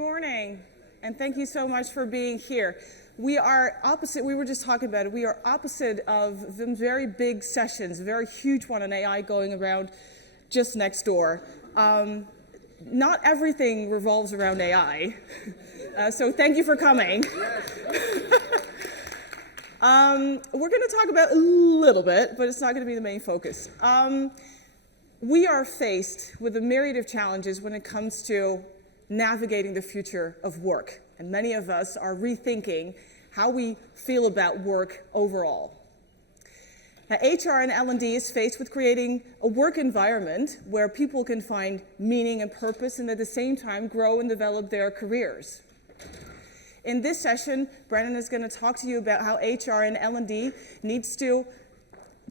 morning, and thank you so much for being here. We are opposite, we were just talking about it, we are opposite of the very big sessions, a very huge one on AI going around just next door. Not everything revolves around AI, so thank you for coming. We're going to talk about a little bit, but it's not going to be the main focus. We are faced with a myriad of challenges when it comes to navigating the future of work. And many of us are rethinking how we feel about work overall. Now, HR and L&D is faced with creating a work environment where people can find meaning and purpose and at the same time grow and develop their careers. In this session, Brandon is going to talk to you about how HR and L&D needs to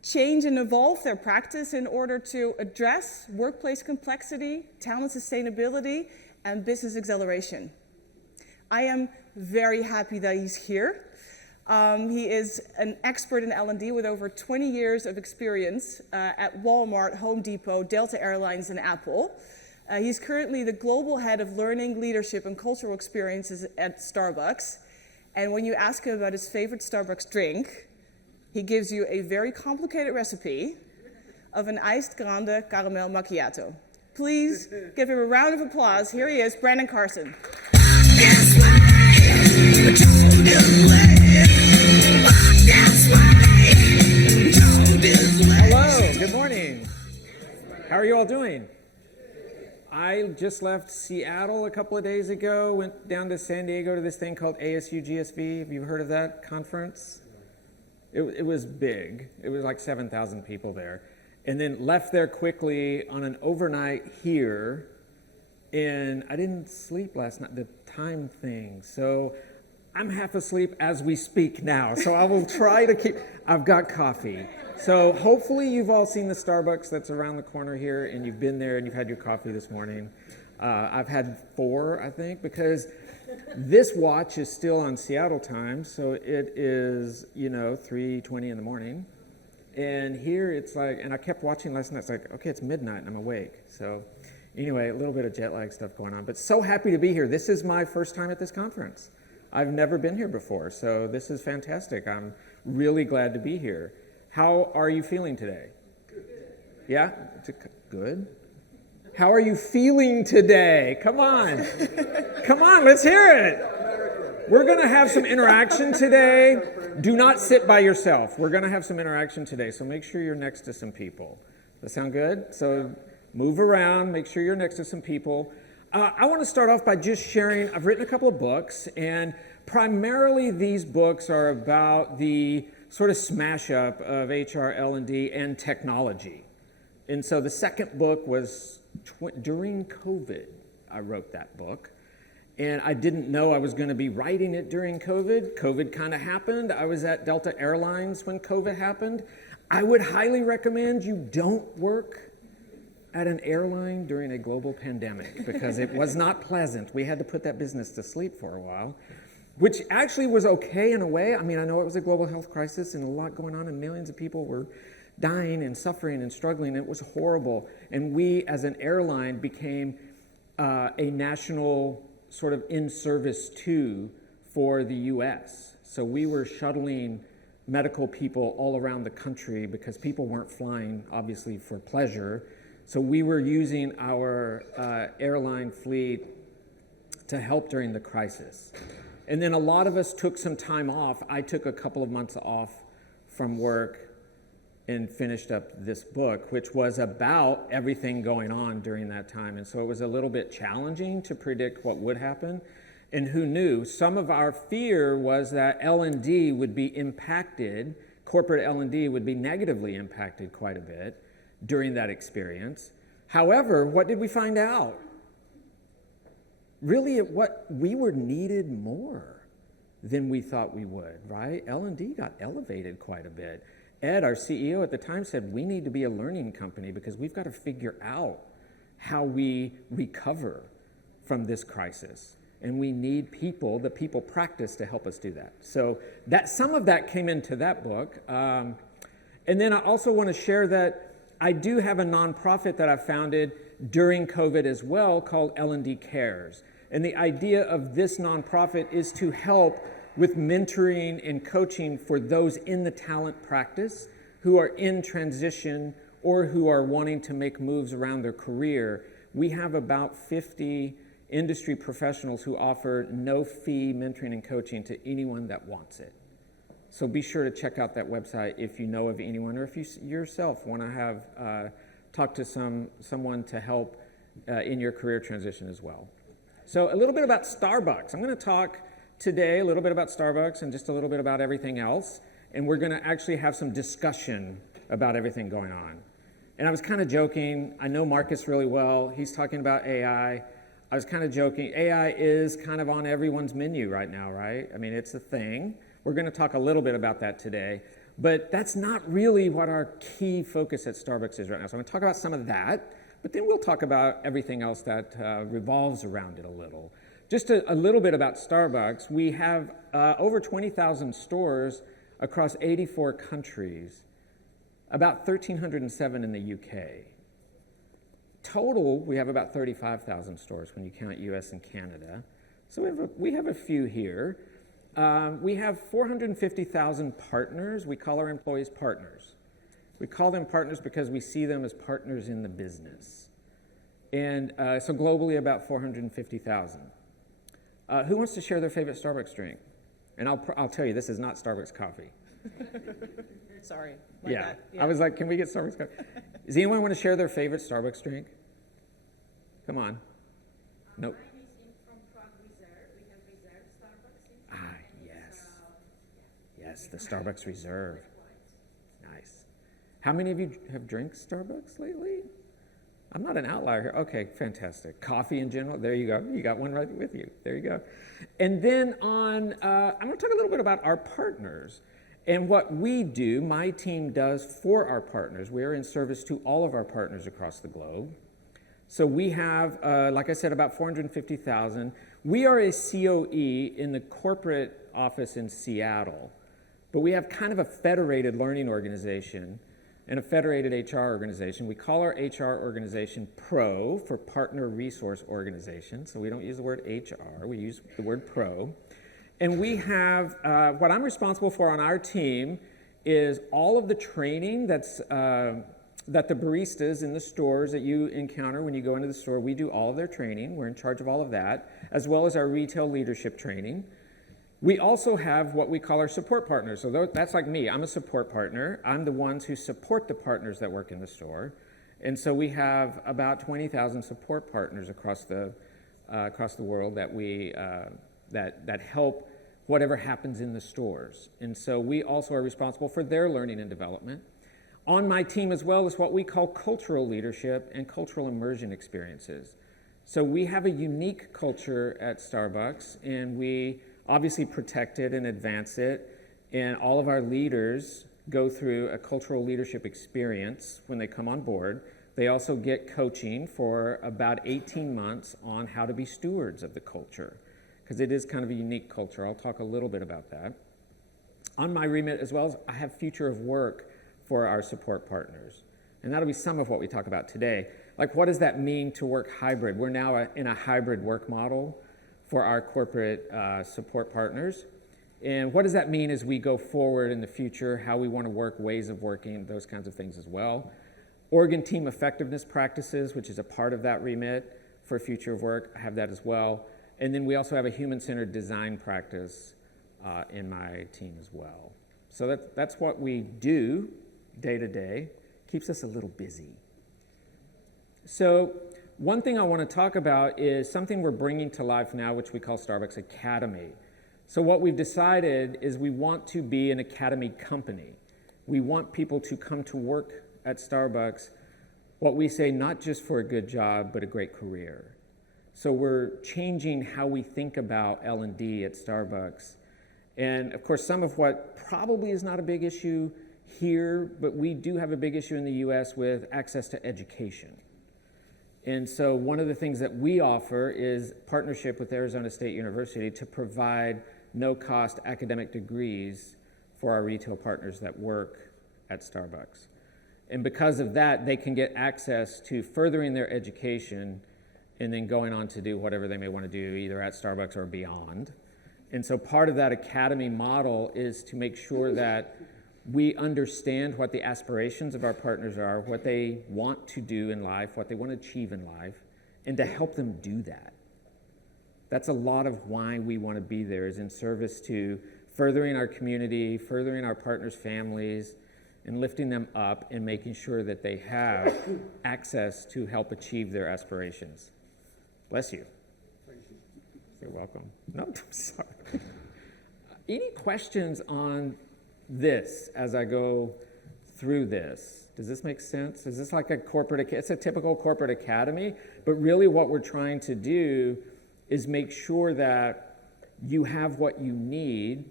change and evolve their practice in order to address workplace complexity, talent sustainability, and business acceleration. I am very happy that he's here. He is an expert in L&D with over 20 years of experience at Walmart, Home Depot, Delta Airlines, and Apple. He's currently the global head of learning, leadership, and cultural experiences at Starbucks. And when you ask him about his favorite Starbucks drink, he gives you a very complicated recipe of an iced grande caramel macchiato. Please give him a round of applause. Here he is, Brandon Carson. Hello, good morning. How are you all doing? I just left Seattle a couple of days ago, went down to San Diego to this thing called ASU GSV. Have you heard of that conference? It was big. It was like 7,000 people there. And then left there quickly on an overnight here. And I didn't sleep last night, the time thing. So I'm half asleep as we speak now. So I will try to keep, I've got coffee. So hopefully you've all seen the Starbucks that's around the corner here and you've been there and you've had your coffee this morning. I've had 4, I think, because this watch is still on Seattle time. So it is, 3:20 in the morning. And here it's like, and I kept watching last night, it's like, okay, it's midnight and I'm awake. So anyway, a little bit of jet lag stuff going on, but so happy to be here. This is my first time at this conference. I've never been here before, so this is fantastic. I'm really glad to be here. How are you feeling today? Yeah? Good. How are you feeling today? Come on. Come on, let's hear it. We're going to have some interaction today. Do not sit by yourself. We're going to have some interaction today, so make sure you're next to some people. Does that sound good? So move around, make sure you're next to some people. I want to start off by just sharing, I've written a couple of books, and primarily these books are about the sort of smash up of HR, L&D, and technology. And so the second book was during COVID, I wrote that book. And I didn't know I was going to be writing it during COVID. COVID kind of happened. I was at Delta Airlines when COVID happened. I would highly recommend you don't work at an airline during a global pandemic because it was not pleasant. We had to put that business to sleep for a while, which actually was okay in a way. I mean, I know it was a global health crisis and a lot going on and millions of people were dying and suffering and struggling. It was horrible. And we as an airline became a national sort of in-service too for the US. So we were shuttling medical people all around the country because people weren't flying, obviously, for pleasure. So we were using our airline fleet to help during the crisis. And then a lot of us took some time off. I took a couple of months off from work and finished up this book, which was about everything going on during that time. And so it was a little bit challenging to predict what would happen. And who knew? Some of our fear was that L&D would be impacted, corporate L&D would be negatively impacted quite a bit during that experience. However, what did we find out? Really, we were needed more than we thought we would, right? L&D got elevated quite a bit. Ed, our CEO at the time, said we need to be a learning company because we've got to figure out how we recover from this crisis. And we need people, the people practice to help us do that. So some of that came into that book. And then I also want to share that I do have a nonprofit that I founded during COVID as well called L&D Cares. And the idea of this nonprofit is to help with mentoring and coaching for those in the talent practice who are in transition or who are wanting to make moves around their career. We have about 50 industry professionals who offer no-fee mentoring and coaching to anyone that wants it. So be sure to check out that website if you know of anyone, or if you yourself want to have talk to someone to help in your career transition as well. So a little bit about Starbucks. I'm going to talk today a little bit about Starbucks and just a little bit about everything else, and we're going to actually have some discussion about everything going on. And I was kind of joking. I know Marcus really well. He's talking about AI. I was kind of joking. AI is kind of on everyone's menu right now, right? I mean, it's a thing. We're going to talk a little bit about that today. But that's not really what our key focus at Starbucks is right now. So I'm going to talk about some of that, but then we'll talk about everything else that revolves around it a little. Just a little bit about Starbucks. We have over 20,000 stores across 84 countries, about 1,307 in the UK. Total, we have about 35,000 stores when you count US and Canada. So we have a few here. We have 450,000 partners. We call our employees partners. We call them partners because we see them as partners in the business. And so globally, about 450,000. Who wants to share their favorite Starbucks drink? And I'll tell you, this is not Starbucks coffee. Sorry. Yeah. I was like, can we get Starbucks coffee? Does anyone want to share their favorite Starbucks drink? Come on. Nope. Yes, the Starbucks Reserve. Nice. How many of you have drank Starbucks lately? I'm not an outlier here. Okay, fantastic. Coffee in general, there you go. You got one right with you. There you go. And then I'm going to talk a little bit about our partners and what we do, my team does for our partners. We're in service to all of our partners across the globe. So we have, like I said, about 450,000. We are a COE in the corporate office in Seattle. But we have kind of a federated learning organization and a federated HR organization. We call our HR organization PRO, for Partner Resource Organization. So we don't use the word HR, we use the word PRO. And we have, what I'm responsible for on our team is all of the training that the baristas in the stores that you encounter when you go into the store, we do all of their training. We're in charge of all of that, as well as our retail leadership training. We also have what we call our support partners. So that's like me. I'm a support partner. I'm the ones who support the partners that work in the store. And so we have about 20,000 support partners across the world that we that help whatever happens in the stores. And so we also are responsible for their learning and development. On my team as well is what we call cultural leadership and cultural immersion experiences. So we have a unique culture at Starbucks, and we obviously protect it and advance it. And all of our leaders go through a cultural leadership experience when they come on board. They also get coaching for about 18 months on how to be stewards of the culture, because it is kind of a unique culture. I'll talk a little bit about that. On my remit as well, as I have future of work for our support partners. And that'll be some of what we talk about today. Like, what does that mean to work hybrid? We're now in a hybrid work model for our corporate support partners. And what does that mean as we go forward in the future, how we want to work, ways of working, those kinds of things as well. Organ team effectiveness practices, which is a part of that remit for future of work, I have that as well. And then we also have a human-centered design practice in my team as well. So that's what we do day to day. Keeps us a little busy. So one thing I want to talk about is something we're bringing to life now, which we call Starbucks Academy. So what we've decided is we want to be an academy company. We want people to come to work at Starbucks, what we say, not just for a good job, but a great career. So we're changing how we think about L&D at Starbucks. And of course, some of what probably is not a big issue here, but we do have a big issue in the US with access to education. And so one of the things that we offer is partnership with Arizona State University to provide no-cost academic degrees for our retail partners that work at Starbucks. And because of that, they can get access to furthering their education and then going on to do whatever they may want to do, either at Starbucks or beyond. And so part of that academy model is to make sure that we understand what the aspirations of our partners are, what they want to do in life, what they want to achieve in life, and to help them do that. That's a lot of why we want to be there, is in service to furthering our community, furthering our partners' families, and lifting them up and making sure that they have access to help achieve their aspirations. Bless you. Thank you. You're welcome. No, I'm sorry. Any questions on this as I go through this? Does this make sense? Is this like a corporate, it's a typical corporate academy, but really what we're trying to do is make sure that you have what you need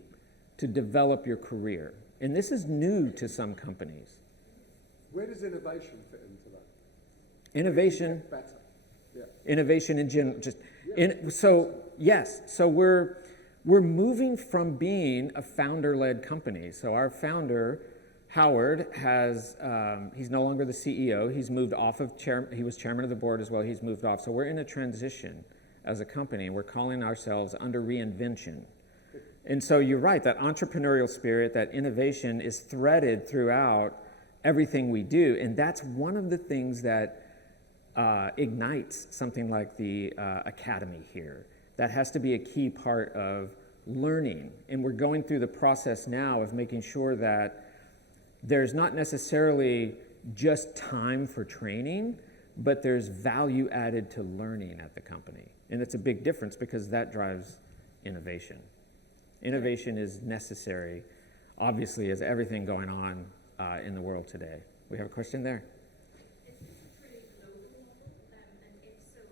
to develop your career. And this is new to some companies. Where does innovation fit into that? Innovation, Better. Yeah. innovation in general, so we're moving from being a founder-led company. So our founder, Howard, he's no longer the CEO. He's moved off of he was chairman of the board as well. He's moved off. So we're in a transition as a company. We're calling ourselves under reinvention. And so you're right, that entrepreneurial spirit, that innovation is threaded throughout everything we do. And that's one of the things that ignites something like the academy here. That has to be a key part of learning. And we're going through the process now of making sure that there's not necessarily just time for training, but there's value added to learning at the company. And it's a big difference because that drives innovation. Innovation is necessary, obviously, as everything going on in the world today. We have a question there. Is this a truly global model? And if so,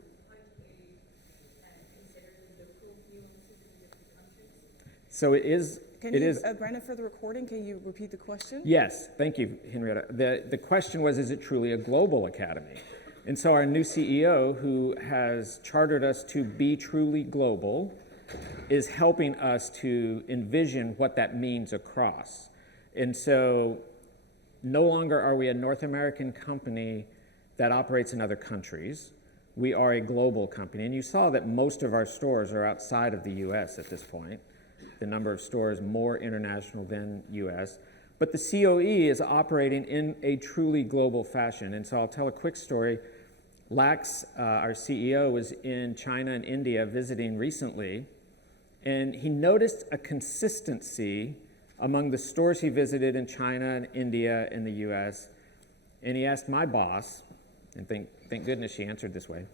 how do you consider the local nuances in different countries? So it is. Brandon, for the recording, can you repeat the question? Yes, thank you, Henrietta. The question was, is it truly a global academy? And so our new CEO, who has chartered us to be truly global, is helping us to envision what that means across. And so no longer are we a North American company that operates in other countries. We are a global company. And you saw that most of our stores are outside of the US at this point. The number of stores more international than US. But the COE is operating in a truly global fashion. And so I'll tell a quick story. Lax, our CEO, was in China and India visiting recently, and he noticed a consistency among the stores he visited in China and India and the US. And he asked my boss, and thank goodness she answered this way.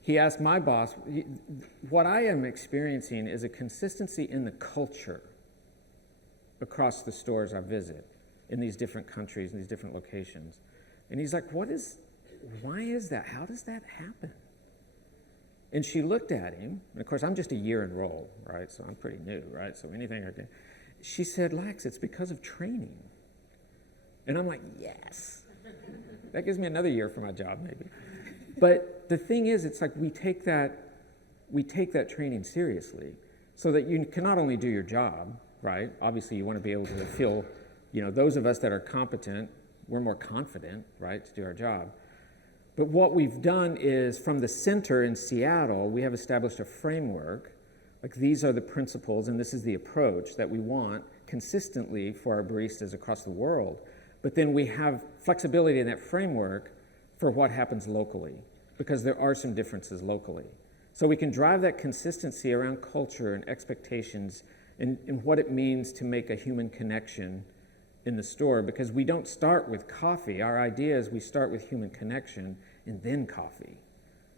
He asked my boss, what I am experiencing is a consistency in the culture across the stores I visit in these different countries, in these different locations. And he's like, why is that? How does that happen? And she looked at him, and of course I'm just a year in role, right? So I'm pretty new, right? So anything I can. She said, Lax, it's because of training. And I'm like, yes. That gives me another year for my job, maybe. But the thing is, it's like we take that training seriously so that you can not only do your job, right? Obviously you want to be able to feel, those of us that are competent, we're more confident, right, to do our job. But what we've done is, from the center in Seattle, we have established a framework. Like, these are the principles, and this is the approach that we want consistently for our baristas across the world. But then we have flexibility in that framework for what happens locally, because there are some differences locally. So we can drive that consistency around culture and expectations and what it means to make a human connection in the store, because we don't start with coffee. Our idea is we start with human connection and then coffee.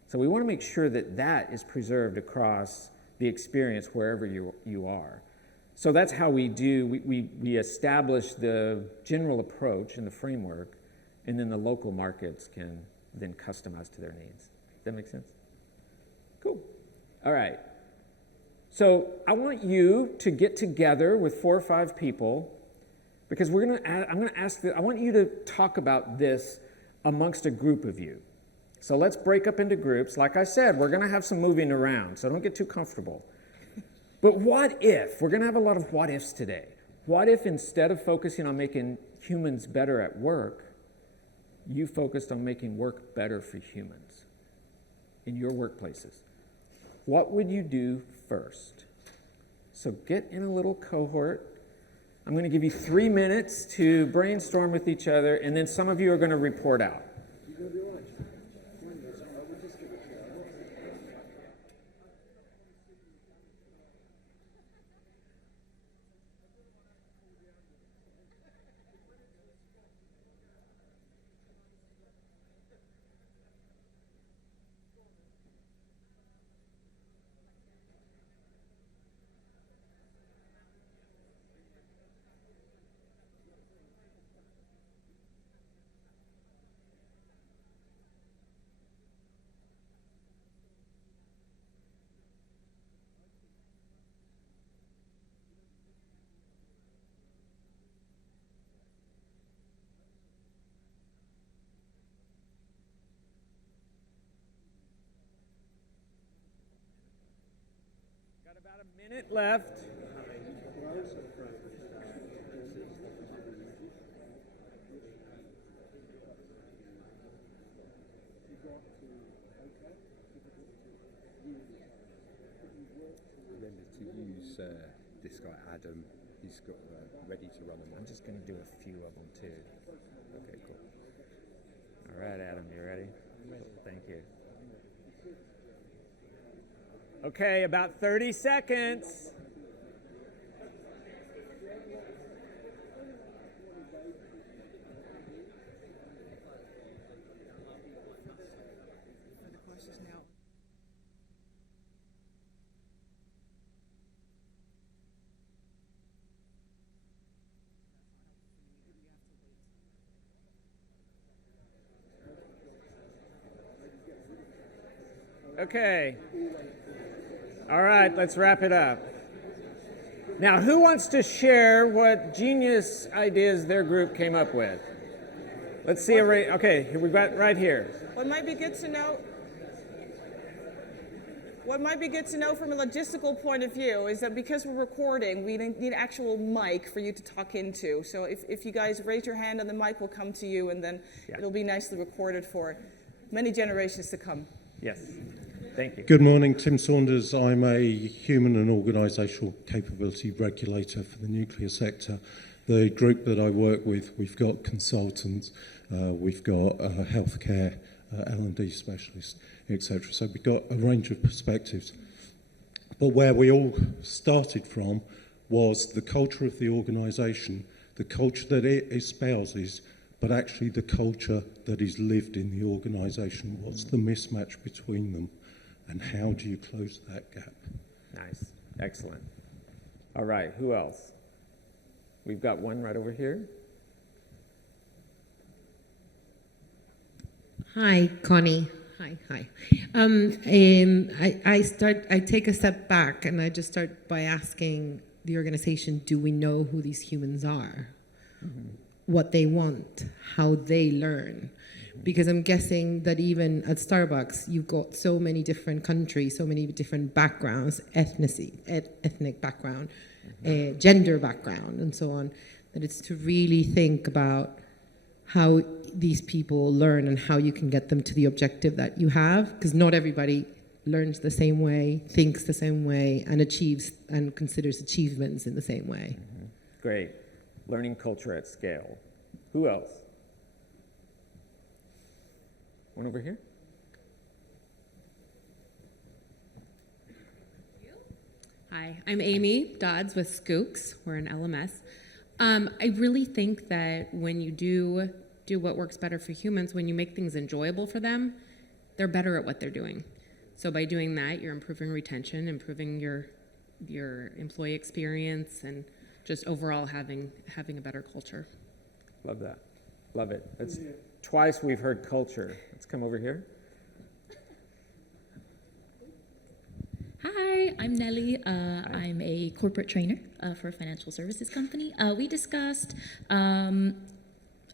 So we want to make sure that that is preserved across the experience wherever you are. So that's how we do. We establish the general approach and the framework, and then the local markets can then customize to their needs. Does that make sense? Cool. All right. So I want you to get together with 4 or 5 people, because I want you to talk about this amongst a group of you. So let's break up into groups. Like I said, we're going to have some moving around, so don't get too comfortable. But what if? We're going to have a lot of what ifs today. What if, instead of focusing on making humans better at work, you focused on making work better for humans? in your workplaces, what would you do first? So get in a little cohort. I'm going to give you 3 minutes to brainstorm with each other, and then some of you are going to report out. Got about a minute left. Remember to use this guy, Adam. He's got ready to run them. I'm just going to do a few of them too. Okay, cool. All right, Adam, you ready? Thank you. Okay, about 30 seconds. Okay. All right, let's wrap it up. Now, who wants to share what genius ideas their group came up with? Let's see. Okay, here we've got right here. What might be good to know? What might be good to know from a logistical point of view is that because we're recording, we need an actual mic for you to talk into. So if you guys raise your hand, and the mic will come to you, and then it'll be nicely recorded for many generations to come. Yes. Thank you. Good morning, Tim Saunders. I'm a human and organisational capability regulator for the nuclear sector. The group that I work with, we've got consultants, we've got healthcare, L&D specialists, etc. So we've got a range of perspectives. But where we all started from was the culture of the organisation, the culture that it espouses, but actually the culture that is lived in the organisation. What's the mismatch between them? And how do you close that gap? Nice. Excellent. All right, who else? We've got one right over here. Hi, Connie. Hi. I take a step back and I just start by asking the organization, do we know who these humans are? Mm-hmm. What they want, how they learn? Because I'm guessing that even at Starbucks, you've got so many different countries, so many different backgrounds, ethnic background, gender background, and so on, that it's to really think about how these people learn and how you can get them to the objective that you have, because not everybody learns the same way, thinks the same way, and achieves and considers achievements in the same way. Mm-hmm. Great. Learning culture at scale. Who else? One over here. Hi, I'm Amy Dodds with Skooks. We're an LMS. I really think that when you do what works better for humans, when you make things enjoyable for them, they're better at what they're doing. So by doing that, you're improving retention, improving your employee experience, and just overall having a better culture. Love that. Love it. That's twice we've heard culture. Let's come over here. Hi, I'm Nellie. I'm a corporate trainer for a financial services company. We discussed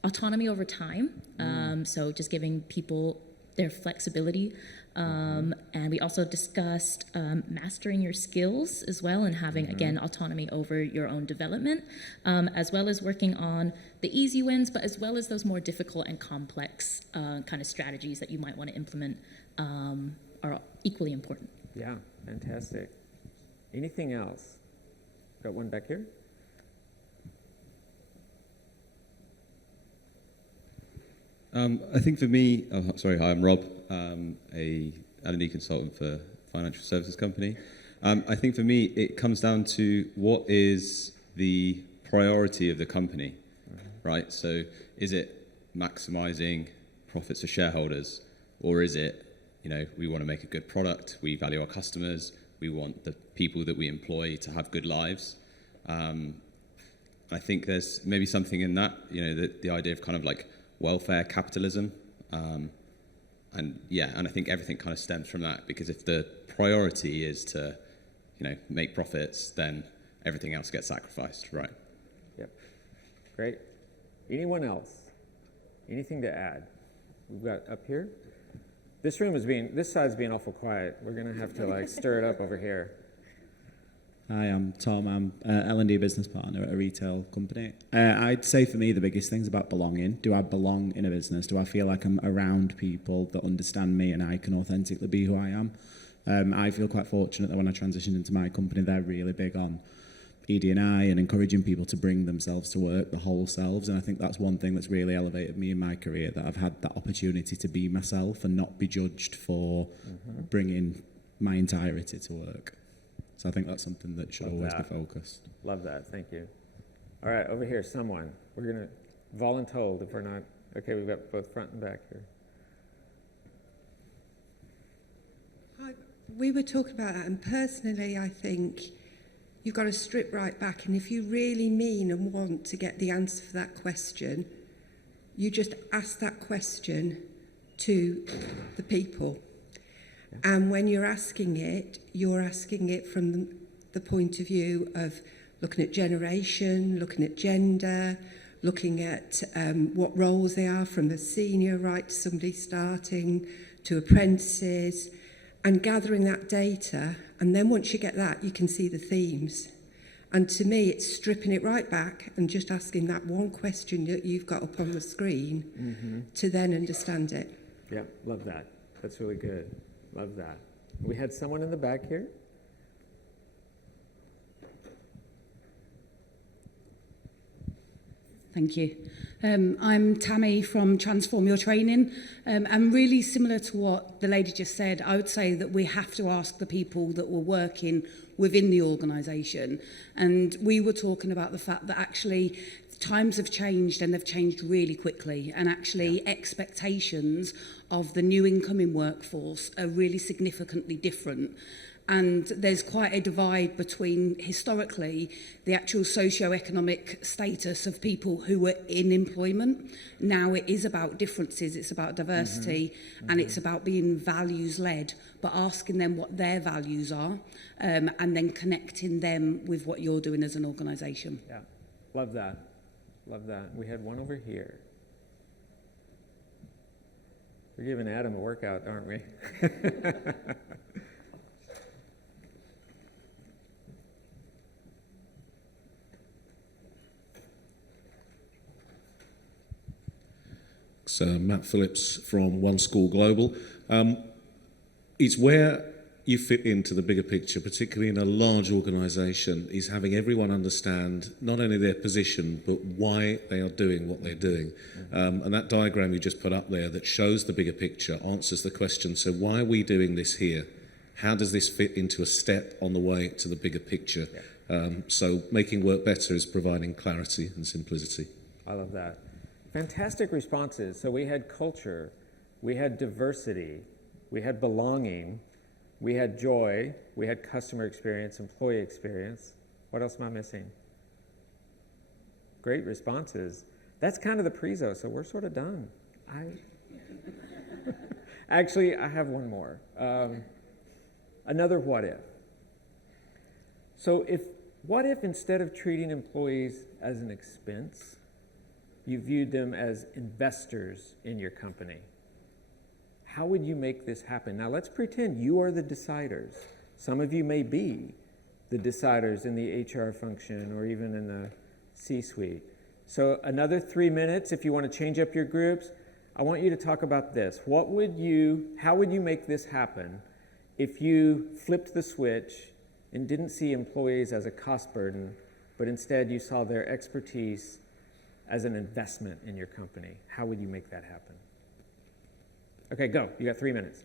autonomy over time, so just giving people their flexibility. And we also discussed mastering your skills as well and having, again, autonomy over your own development, as well as working on the easy wins, but as well as those more difficult and complex kind of strategies that you might want to implement are equally important. Yeah, fantastic. Anything else? Got one back here? I think for me, hi, I'm Rob, a L&D consultant for a financial services company. I think for me, it comes down to what is the priority of the company, right? So is it maximizing profits for shareholders, or is it, we want to make a good product, we value our customers, we want the people that we employ to have good lives. I think there's maybe something in that, the idea of kind of like welfare capitalism. And I think everything kind of stems from that, because if the priority is to, make profits, then everything else gets sacrificed, right? Yep. Great. Anyone else? Anything to add? We've got up here. This side's being awful quiet. We're gonna have to stir it up over here. Hi, I'm Tom. I'm an L&D business partner at a retail company. I'd say for me the biggest thing's about belonging. Do I belong in a business? Do I feel like I'm around people that understand me and I can authentically be who I am? I feel quite fortunate that when I transitioned into my company, they're really big on ED&I and encouraging people to bring themselves to work, the whole selves. And I think that's one thing that's really elevated me in my career, that I've had that opportunity to be myself and not be judged for bringing my entirety to work. So I think that's something that should always be focused. Love that. Thank you. All right, over here, someone. We're going to voluntold if we're not. Okay, we've got both front and back here. We were talking about that, and personally, I think you've got to strip right back, and if you really mean and want to get the answer for that question, you just ask that question to the people. And when you're asking it from the point of view of looking at generation, looking at gender, looking at what roles they are, from the senior right to somebody starting to apprentices, and gathering that data. And then once you get that, you can see the themes. And to me, it's stripping it right back and just asking that one question that you've got up on the screen to then understand it. Yeah, love that. That's really good. Love that. We had someone in the back here. Thank you. I'm Tammy from Transform Your Training. And really similar to what the lady just said, I would say that we have to ask the people that were working within the organisation. And we were talking about the fact that actually times have changed, and they've changed really quickly. And actually expectations of the new incoming workforce are really significantly different. And there's quite a divide between, historically, the actual socio-economic status of people who were in employment. Now it is about differences, it's about diversity, and it's about being values-led, but asking them what their values are, and then connecting them with what you're doing as an organisation. Yeah, love that. Love that. We had one over here. We're giving Adam a workout, aren't we? Matt Phillips from One School Global. It's where you fit into the bigger picture, particularly in a large organisation, is having everyone understand not only their position, but why they are doing what they're doing. And that diagram you just put up there that shows the bigger picture answers the question, so why are we doing this here? How does this fit into a step on the way to the bigger picture? So making work better is providing clarity and simplicity. I love that. Fantastic responses. So we had culture, we had diversity, we had belonging, we had joy, we had customer experience, employee experience. What else am I missing? Great responses. That's kind of the prezo, so we're sort of done. Actually, I have one more. Another what if. So what if instead of treating employees as an expense, you viewed them as investors in your company? How would you make this happen? Now let's pretend you are the deciders. Some of you may be the deciders in the HR function or even in the C-suite. So another 3 minutes, if you want to change up your groups, I want you to talk about this. How would you make this happen if you flipped the switch and didn't see employees as a cost burden, but instead you saw their expertise as an investment in your company? How would you make that happen? Okay, go. You got 3 minutes.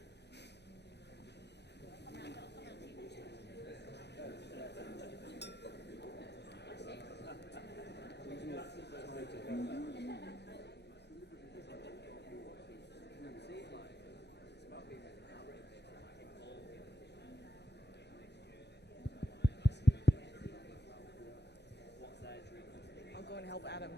I'll go and help Adam.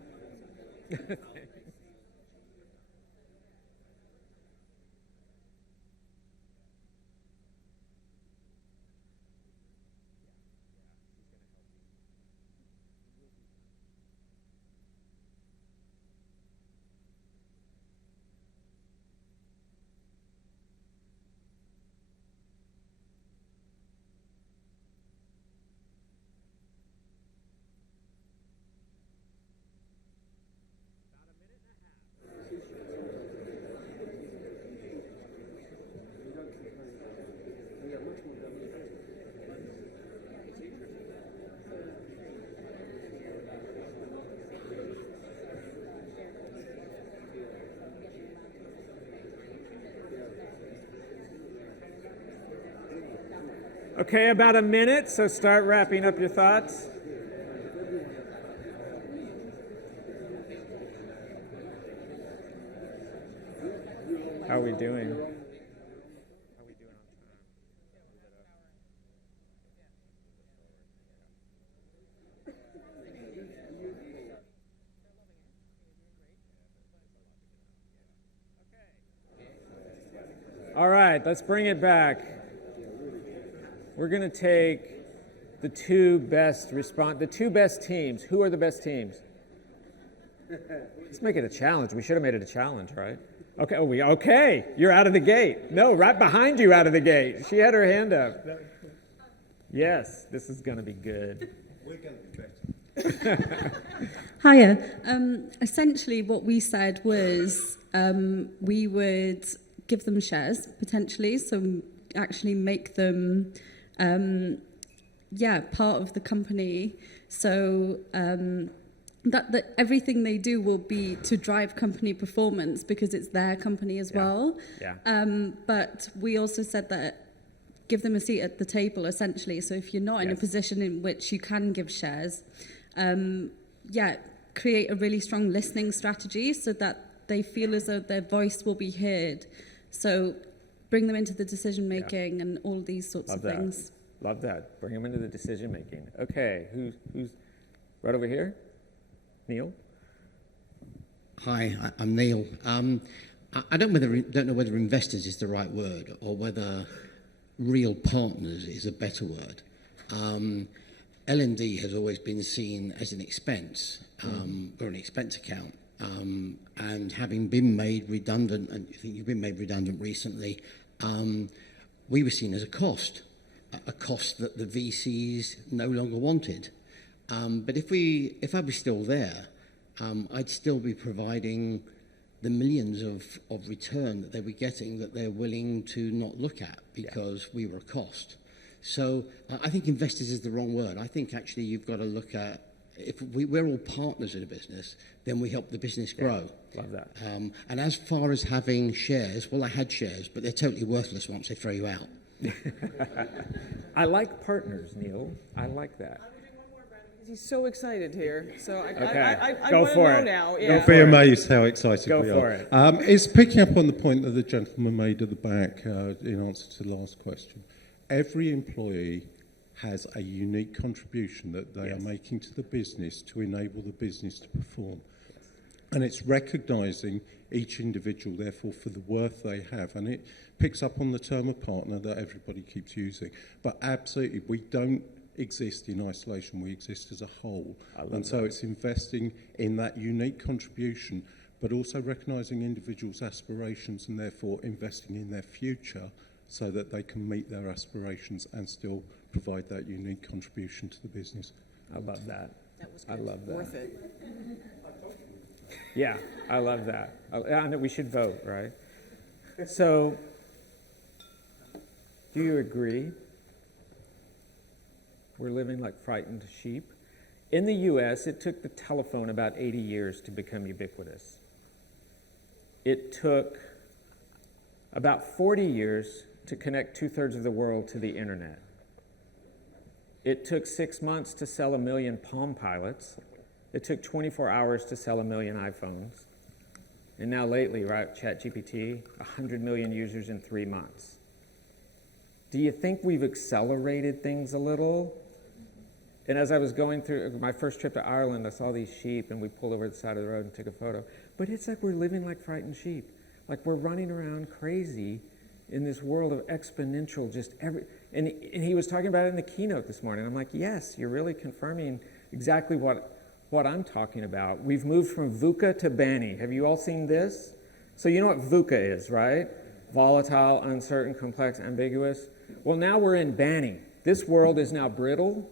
Okay, about a minute, so start wrapping up your thoughts. How are we doing? All right, let's bring it back. We're going to take the two best teams. Who are the best teams? Let's make it a challenge. We should have made it a challenge, right? Okay. Okay. You're out of the gate. No, right behind you, out of the gate. She had her hand up. Yes, this is going to be good. We're going to be better. Hiya. Essentially, what we said was we would give them shares potentially, so actually make them part of the company, so that everything they do will be to drive company performance because it's their company as well. But we also said that give them a seat at the table essentially, so if you're not in a position in which you can give shares, create a really strong listening strategy so that they feel as though their voice will be heard, so bring them into the decision making and all these sorts of things. Love that. Bring them into the decision making. Okay, who's right over here? Neil. Hi, I'm Neil. I don't know whether investors is the right word or whether real partners is a better word. L&D has always been seen as an expense or an expense account. And having been made redundant, and I think you've been made redundant recently, we were seen as a cost that the VCs no longer wanted. But if I was still there, I'd still be providing the millions of return that they were getting that they're willing to not look at because we were a cost. So I think investors is the wrong word. I think actually you've got to look at, if we're all partners in a business, then we help the business grow. Love that. And as far as having shares, well, I had shares, but they're totally worthless once they throw you out. I like partners, Neil. I like that. He's so excited here. So I Go want to for know it. now. You'll be amazed how excited Go we for are. it. It's picking up on the point that the gentleman made at the back in answer to the last question. Every employee has a unique contribution that they are making to the business to enable the business to perform. And it's recognising each individual, therefore, for the worth they have. And it picks up on the term of partner that everybody keeps using. But absolutely, we don't exist in isolation. We exist as a whole. And so it's investing in that unique contribution, but also recognising individuals' aspirations and therefore investing in their future so that they can meet their aspirations and still provide that unique contribution to the business. I love that. That was good. I love that. Worth it. Yeah, I love that. I know we should vote, right? So Do you agree? We're living like frightened sheep. In the US, it took the telephone about 80 years to become ubiquitous. It took about 40 years to connect 2/3 of the world to the internet. It took 6 months to sell 1 million Palm Pilots. It took 24 hours to sell 1 million iPhones. And now lately, right, ChatGPT, 100 million users in 3 months. Do you think we've accelerated things a little? And as I was going through my first trip to Ireland, I saw these sheep, and we pulled over the side of the road and took a photo. But it's like we're living like frightened sheep. Like we're running around crazy in this world of exponential and he was talking about it in the keynote this morning. I'm like, yes, you're really confirming exactly what I'm talking about. We've moved from VUCA to BANI. Have you all seen this? So you know what VUCA is, right? Volatile, uncertain, complex, ambiguous. Well, now we're in BANI. This world is now brittle,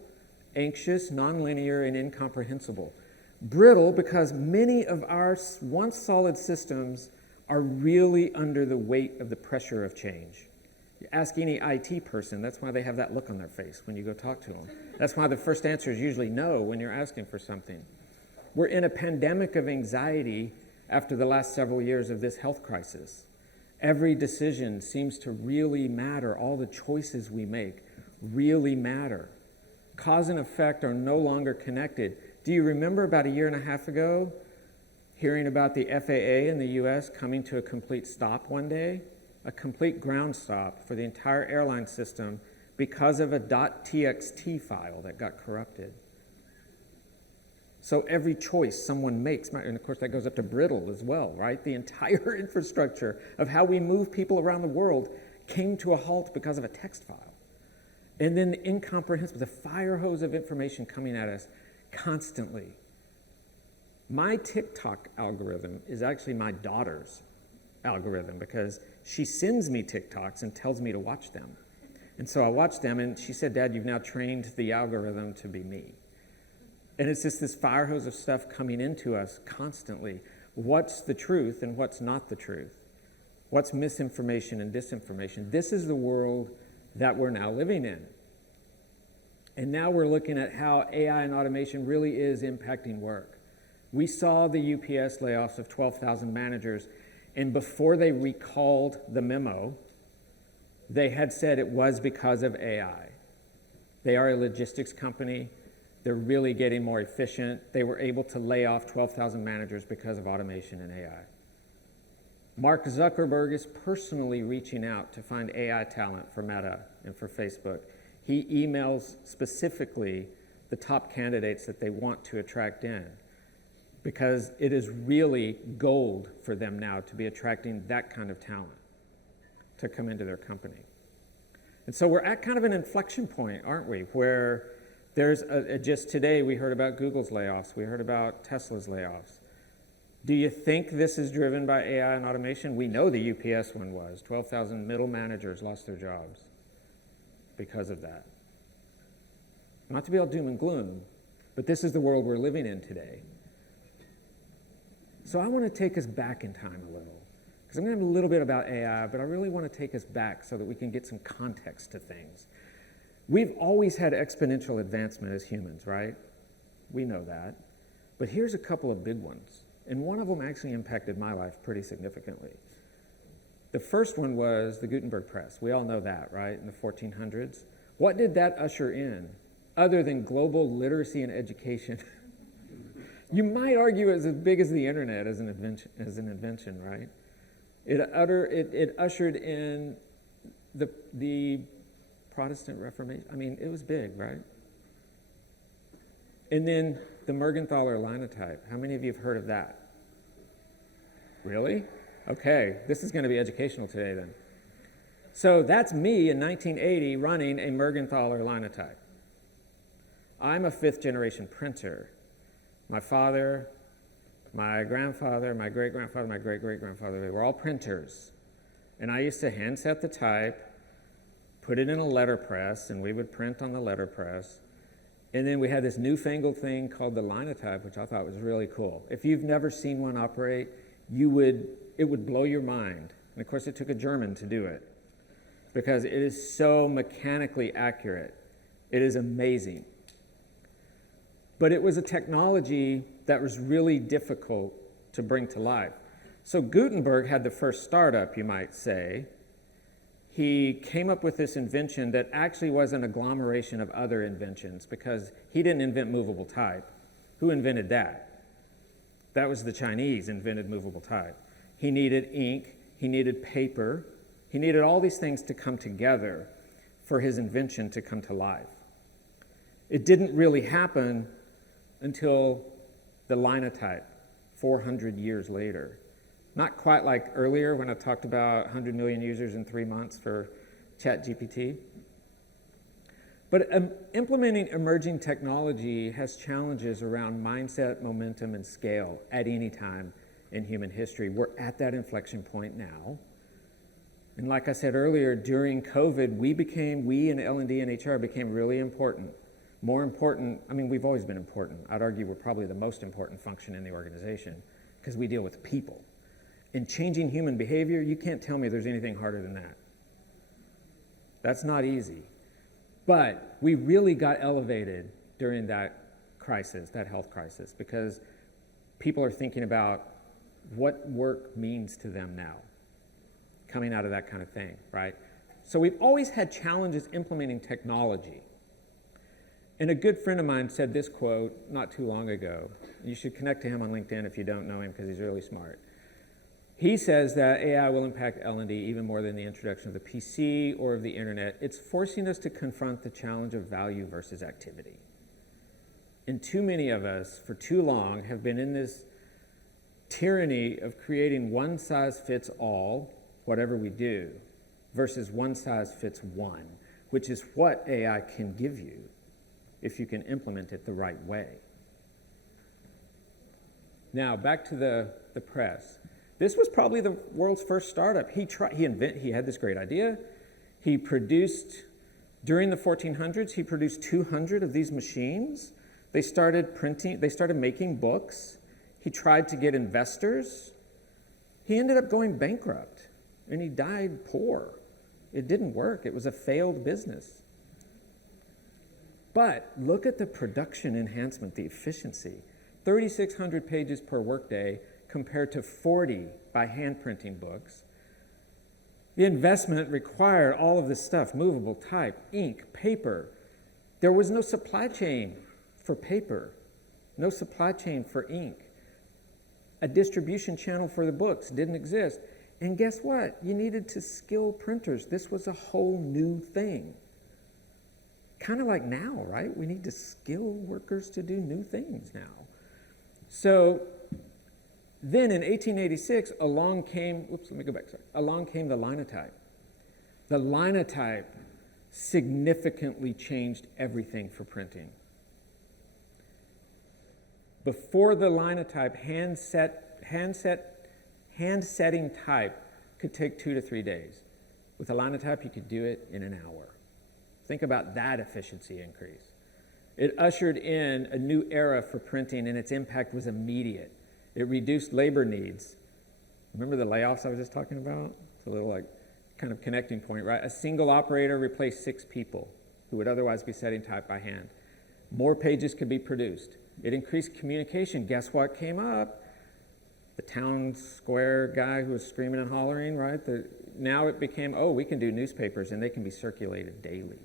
anxious, nonlinear, and incomprehensible. Brittle because many of our once solid systems are really under the weight of the pressure of change. You ask any IT person, that's why they have that look on their face when you go talk to them. That's why the first answer is usually no when you're asking for something. We're in a pandemic of anxiety after the last several years of this health crisis. Every decision seems to really matter. All the choices we make really matter. Cause and effect are no longer connected. Do you remember about 1.5 years ago hearing about the FAA in the US coming to a complete stop one day? A complete ground stop for the entire airline system because of a .txt file that got corrupted. So every choice someone makes, and of course that goes up to brittle as well, right? The entire infrastructure of how we move people around the world came to a halt because of a text file. And then the incomprehensible, the fire hose of information coming at us constantly. My TikTok algorithm is actually my daughter's algorithm because she sends me TikToks and tells me to watch them. And so I watch them, and she said, Dad, you've now trained the algorithm to be me. And it's just this fire hose of stuff coming into us constantly. What's the truth and what's not the truth? What's misinformation and disinformation? This is the world that we're now living in. And now we're looking at how AI and automation really is impacting work. We saw the UPS layoffs of 12,000 managers, and before they recalled the memo, they had said it was because of AI. They are a logistics company. They're really getting more efficient. They were able to lay off 12,000 managers because of automation and AI. Mark Zuckerberg is personally reaching out to find AI talent for Meta and for Facebook. He emails specifically the top candidates that they want to attract in because it is really gold for them now to be attracting that kind of talent to come into their company. And so we're at kind of an inflection point, aren't we, where there's just today we heard about Google's layoffs, we heard about Tesla's layoffs. Do you think this is driven by AI and automation? We know the UPS one was. 12,000 middle managers lost their jobs because of that. Not to be all doom and gloom, but this is the world we're living in today. So I want to take us back in time a little, because I'm going to have a little bit about AI, but I really want to take us back so that we can get some context to things. We've always had exponential advancement as humans, right? We know that. But here's a couple of big ones. And one of them actually impacted my life pretty significantly. The first one was the Gutenberg press. We all know that, right, in the 1400s. What did that usher in, other than global literacy and education? You might argue it's as big as the internet as an invention, right? It ushered in the Protestant Reformation. I mean, it was big, right? And then the Mergenthaler linotype. How many of you have heard of that? Really? Okay, this is going to be educational today then. So that's me in 1980 running a Mergenthaler linotype. I'm a 5th generation printer. My father, my grandfather, my great-grandfather, my great-great-grandfather, they were all printers. And I used to hand set the type, put it in a letterpress, and we would print on the letterpress. And then we had this newfangled thing called the linotype, which I thought was really cool. If you've never seen one operate, it would blow your mind. And of course, it took a German to do it. because it is so mechanically accurate. It is amazing. But it was a technology that was really difficult to bring to life. So Gutenberg had the first startup, you might say. He came up with this invention that actually was an agglomeration of other inventions, because he didn't invent movable type. Who invented that? That was the Chinese invented movable type. He needed ink, he needed paper, he needed all these things to come together for his invention to come to life. It didn't really happen until the linotype, 400 years later. Not quite like earlier when I talked about 100 million users in 3 months for ChatGPT. But implementing emerging technology has challenges around mindset, momentum, and scale at any time in human history. We're at that inflection point now. And like I said earlier, during COVID, we in L&D and HR became really important. More important, I mean, we've always been important. I'd argue we're probably the most important function in the organization because we deal with people. In changing human behavior, you can't tell me there's anything harder than that. That's not easy. But we really got elevated during that crisis, that health crisis, because people are thinking about what work means to them now, coming out of that kind of thing, right? So we've always had challenges implementing technology. And a good friend of mine said this quote not too long ago. You should connect to him on LinkedIn if you don't know him, because he's really smart. He says that AI will impact L&D even more than the introduction of the PC or of the internet. It's forcing us to confront the challenge of value versus activity. And too many of us, for too long, have been in this tyranny of creating one size fits all, whatever we do, versus one size fits one, which is what AI can give you if you can implement it the right way. Now, back to the press. This was probably the world's first startup. He had this great idea. He produced, during the 1400s, he produced 200 of these machines. They started printing, they started making books. He tried to get investors. He ended up going bankrupt, and he died poor. It didn't work. It was a failed business. But look at the production enhancement, the efficiency. 3,600 pages per workday compared to 40 by hand printing books. The investment required all of this stuff, movable type, ink, paper. There was no supply chain for paper, no supply chain for ink. A distribution channel for the books didn't exist. And guess what? You needed to skill printers. This was a whole new thing. Kind of like now, right? We need to skill workers to do new things now. So then in 1886, along came the linotype. The linotype significantly changed everything for printing. Before the linotype, hand setting type could take 2 to 3 days. With a linotype, you could do it in an hour. Think about that efficiency increase. It ushered in a new era for printing, and its impact was immediate. It reduced labor needs. Remember the layoffs I was just talking about? It's a little like kind of connecting point, right? A single operator replaced 6 people who would otherwise be setting type by hand. More pages could be produced. It increased communication. Guess what came up? The town square guy who was screaming and hollering, right? Now it became, oh, we can do newspapers and they can be circulated daily.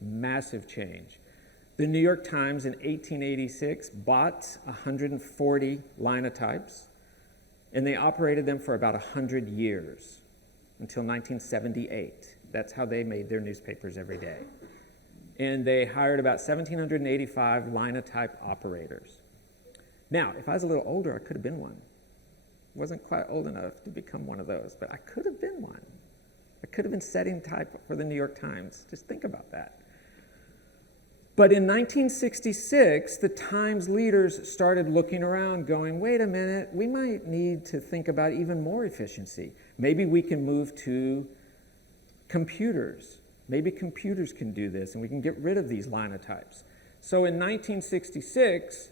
Massive change. The New York Times in 1886 bought 140 linotypes, and they operated them for about 100 years until 1978. That's how they made their newspapers every day. And they hired about 1,785 linotype operators. Now, if I was a little older, I could have been one. I wasn't quite old enough to become one of those, but I could have been one. I could have been setting type for the New York Times. Just think about that. But in 1966, the Times leaders started looking around going, wait a minute, we might need to think about even more efficiency. Maybe we can move to computers. Maybe computers can do this and we can get rid of these linotypes. So in 1966,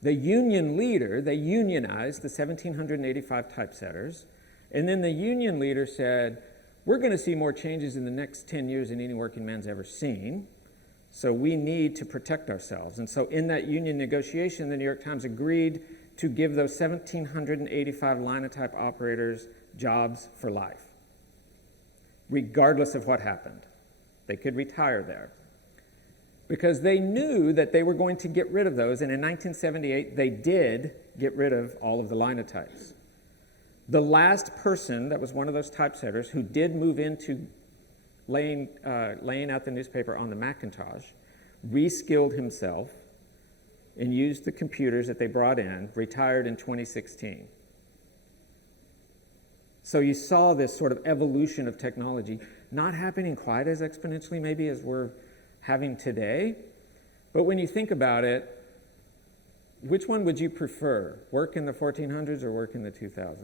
the union leader, they unionized the 1,785 typesetters, and then the union leader said, We're going to see more changes in the next 10 years than any working man's ever seen. So we need to protect ourselves. And so in that union negotiation, the New York Times agreed to give those 1,785 linotype operators jobs for life, regardless of what happened. They could retire there. Because they knew that they were going to get rid of those, and in 1978, they did get rid of all of the linotypes. The last person that was one of those typesetters who did move into laying out the newspaper on the Macintosh, reskilled himself and used the computers that they brought in, retired in 2016. So you saw this sort of evolution of technology, not happening quite as exponentially maybe as we're having today, but when you think about it, which one would you prefer? Work in the 1400s or work in the 2000s?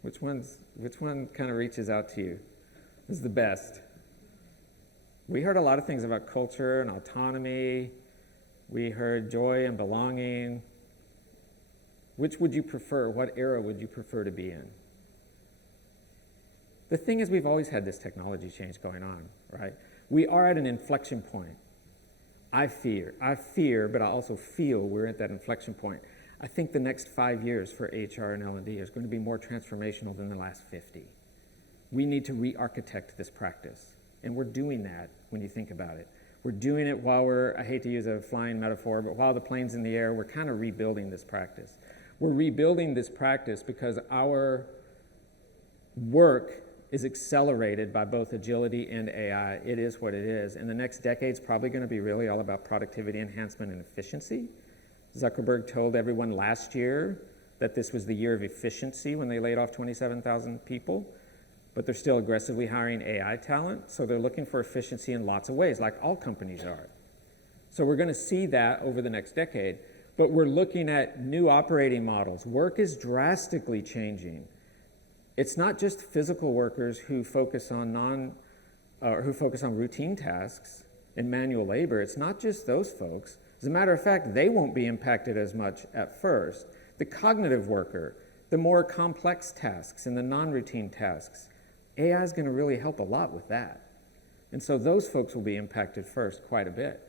Which one kind of reaches out to you? Is the best? We heard a lot of things about culture and autonomy. We heard joy and belonging. Which would you prefer? What era would you prefer to be in? The thing is, we've always had this technology change going on, right? We are at an inflection point. I fear, but I also feel we're at that inflection point. I think the next 5 years for HR and L&D is going to be more transformational than the last 50. We need to re-architect this practice, and we're doing that when you think about it. We're doing it while I hate to use a flying metaphor, but while the plane's in the air, we're kind of rebuilding this practice. We're rebuilding this practice because our work is accelerated by both agility and AI. It is what it is. And the next decade's probably going to be really all about productivity enhancement and efficiency. Zuckerberg told everyone last year that this was the year of efficiency when they laid off 27,000 people, but they're still aggressively hiring AI talent, so they're looking for efficiency in lots of ways, like all companies are. So we're going to see that over the next decade, but we're looking at new operating models. Work is drastically changing. It's not just physical workers who focus on routine tasks and manual labor. It's not just those folks. As a matter of fact, they won't be impacted as much at first. The cognitive worker, the more complex tasks and the non-routine tasks, AI is going to really help a lot with that. And so those folks will be impacted first quite a bit.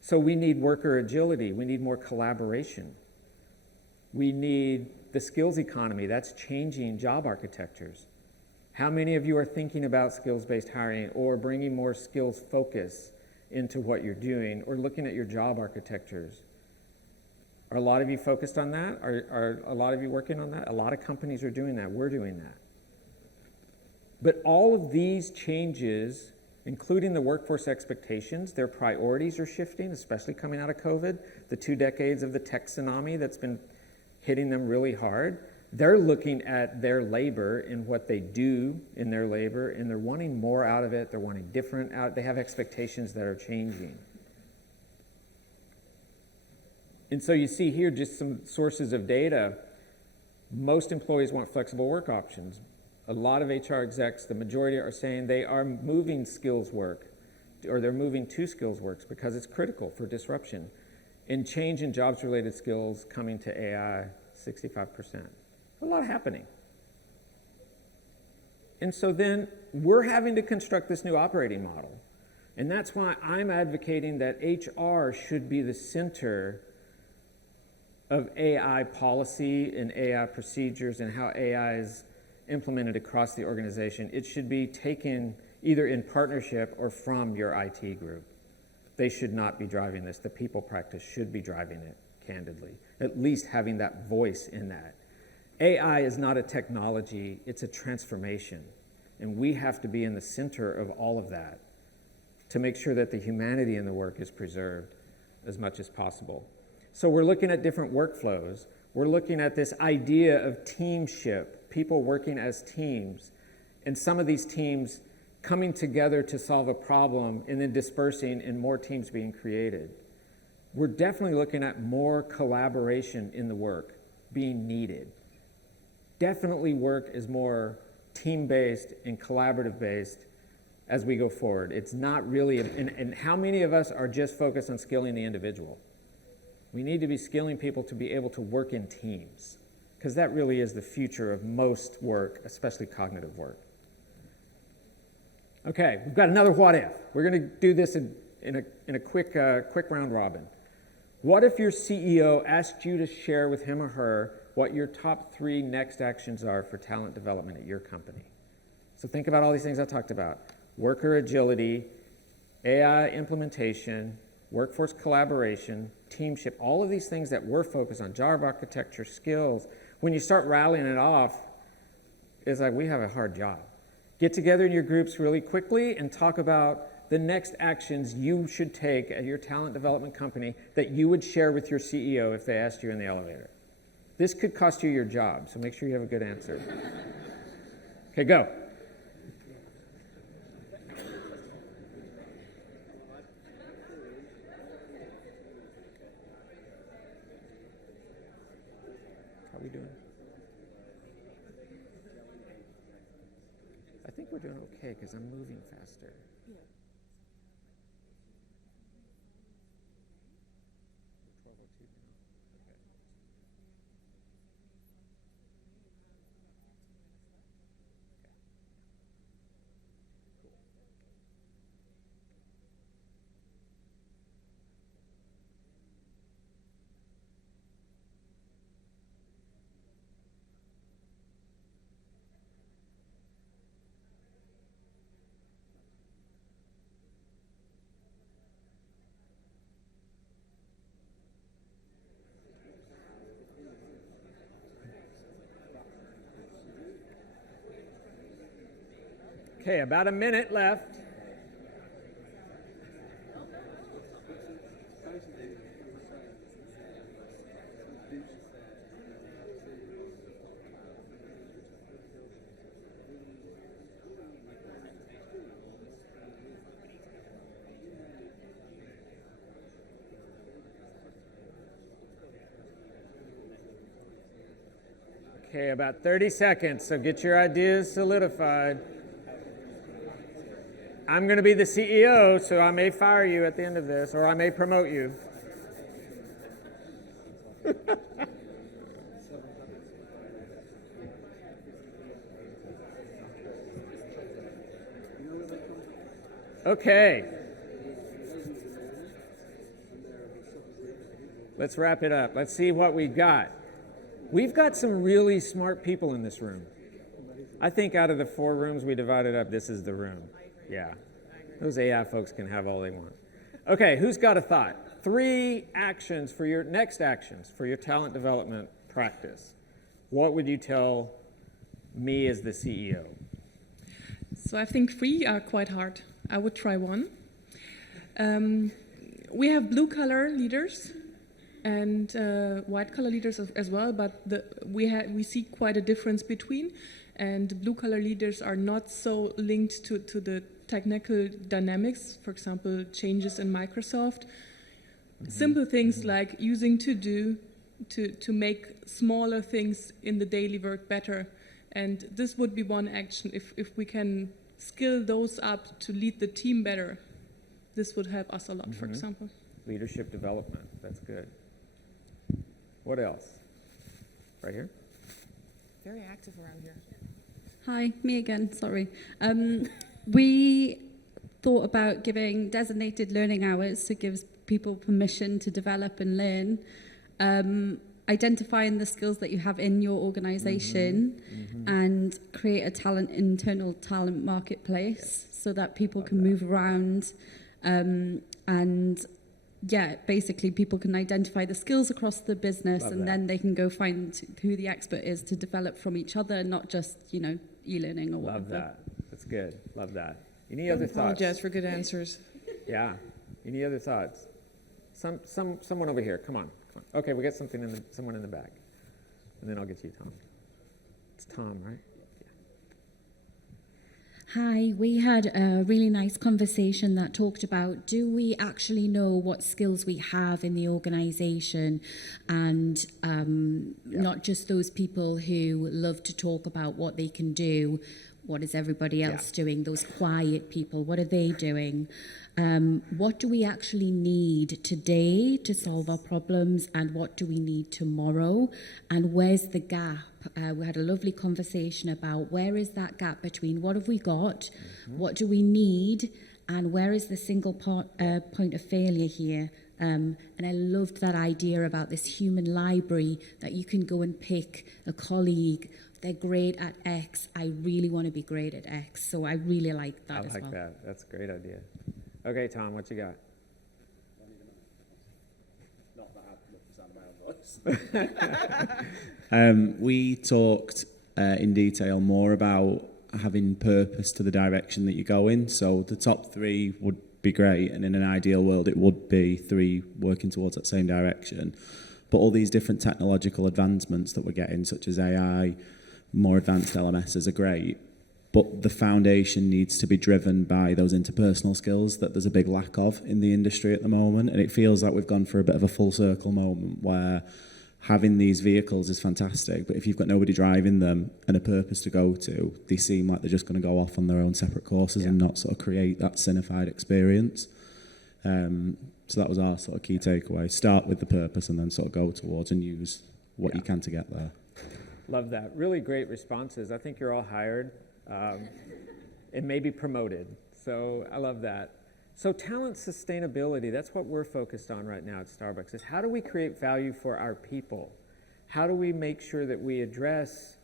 So we need worker agility. We need more collaboration. We need the skills economy. That's changing job architectures. How many of you are thinking about skills-based hiring or bringing more skills focus into what you're doing or looking at your job architectures? Are a lot of you focused on that? Are a lot of you working on that? A lot of companies are doing that. We're doing that. But all of these changes, including the workforce expectations, their priorities are shifting, especially coming out of COVID, the 2 decades of the tech tsunami that's been hitting them really hard. They're looking at their labor and what they do in their labor, and they're wanting more out of it. They're wanting different out. They have expectations that are changing. And so you see here just some sources of data. Most employees want flexible work options. A lot of HR execs, the majority are saying they are moving skills work, or they're moving to skills works because it's critical for disruption. And change in jobs-related skills coming to AI, 65%. A lot happening. And so then we're having to construct this new operating model. And that's why I'm advocating that HR should be the center of AI policy and AI procedures and how AI is implemented across the organization. It should be taken either in partnership or from your IT group. They should not be driving this. The people practice should be driving it, candidly, at least having that voice in that. AI is not a technology, it's a transformation. And we have to be in the center of all of that to make sure that the humanity in the work is preserved as much as possible. So we're looking at different workflows. We're looking at this idea of teamship, people working as teams, and some of these teams coming together to solve a problem and then dispersing and more teams being created. We're definitely looking at more collaboration in the work being needed. Definitely work is more team-based and collaborative-based as we go forward. It's not really, and how many of us are just focused on skilling the individual? We need to be skilling people to be able to work in teams, because that really is the future of most work, especially cognitive work. Okay, we've got another what if. We're going to do this in a quick round robin. What if your CEO asked you to share with him or her what your top 3 next actions are for talent development at your company? So think about all these things I talked about. Worker agility, AI implementation, workforce collaboration, teamship, all of these things that we're focused on, Java architecture, skills. When you start rattling it off, it's like we have a hard job. Get together in your groups really quickly and talk about the next actions you should take at your talent development company that you would share with your CEO if they asked you in the elevator. This could cost you your job, so make sure you have a good answer. Okay, go. How are we doing? I think we're doing okay because I'm moving faster. Okay, about a minute left. Okay, about 30 seconds, so get your ideas solidified. I'm going to be the CEO, so I may fire you at the end of this, or I may promote you. Okay. Let's wrap it up. Let's see what we've got. We've got some really smart people in this room. I think out of the 4 rooms we divided up, this is the room. Yeah. Those AI folks can have all they want. Okay, who's got a thought? 3 actions for your next actions for your talent development practice. What would you tell me as the CEO? So I think 3 are quite hard. I would try 1. We have blue-collar leaders and white-collar leaders as well, but we see quite a difference between. And blue-collar leaders are not so linked to the technical dynamics, for example, changes in Microsoft. Simple things like using to-do to make smaller things in the daily work better. And this would be one action. If we can skill those up to lead the team better, this would help us a lot, for example. Leadership development, that's good. What else? Right here? Very active around here. Hi, me again, sorry. We thought about giving designated learning hours to give people permission to develop and learn, identifying the skills that you have in your organization, and create a internal talent marketplace so that people can move around and yeah, basically people can identify the skills across the business then they can go find who the expert is to develop from each other, not just, e-learning or whatever. Love that. That's good. Love that. Any other thoughts? Apologize for good answers. Yeah. Any other thoughts? Someone over here. Come on. Okay, we got someone in the back. And then I'll get you, Tom. It's Tom, right? Hi, we had a really nice conversation that talked about, do we actually know what skills we have in the organization, and not just those people who love to talk about what they can do. What is everybody else doing? Those quiet people, what are they doing? What do we actually need today to solve our problems, and what do we need tomorrow? And where's the gap? We had a lovely conversation about where is that gap between what have we got, what do we need, and where is the single point of failure here? And I loved that idea about this human library that you can go and pick a colleague. They're great at X. I really want to be great at X. So I really like that as well. I like that. That's a great idea. Okay, Tom, what you got? We talked in detail more about having purpose to the direction that you go in. So the top 3 would be great, and in an ideal world it would be 3 working towards that same direction. But all these different technological advancements that we're getting, such as AI, more advanced LMSs, are great, but the foundation needs to be driven by those interpersonal skills that there's a big lack of in the industry at the moment. And it feels like we've gone for a bit of a full circle moment where having these vehicles is fantastic, but if you've got nobody driving them and a purpose to go to, they seem like they're just going to go off on their own separate courses and not sort of create that signified experience. So that was our sort of key takeaway. Start with the purpose and then sort of go towards and use what you can to get there. Love that. Really great responses. I think you're all hired and maybe promoted. So I love that. So talent sustainability, that's what we're focused on right now at Starbucks, is how do we create value for our people? How do we make sure that we address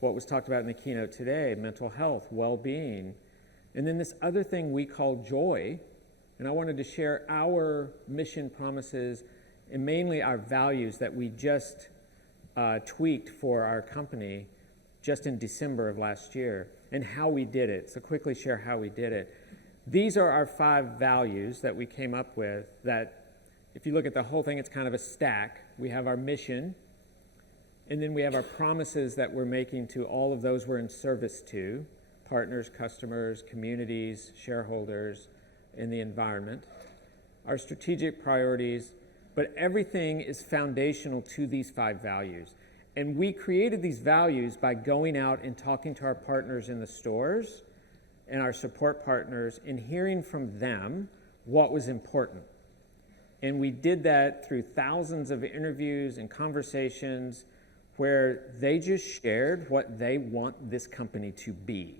what was talked about in the keynote today, mental health, well-being, and then this other thing we call joy. And I wanted to share our mission promises and mainly our values that we just tweaked for our company just in December of last year, and how we did it. So quickly share how we did it. These are our 5 values that we came up with that, if you look at the whole thing, it's kind of a stack. We have our mission, and then we have our promises that we're making to all of those we're in service to, partners, customers, communities, shareholders, and the environment. Our strategic priorities, but everything is foundational to these 5 values. And we created these values by going out and talking to our partners in the stores and our support partners and hearing from them what was important. And we did that through thousands of interviews and conversations where they just shared what they want this company to be.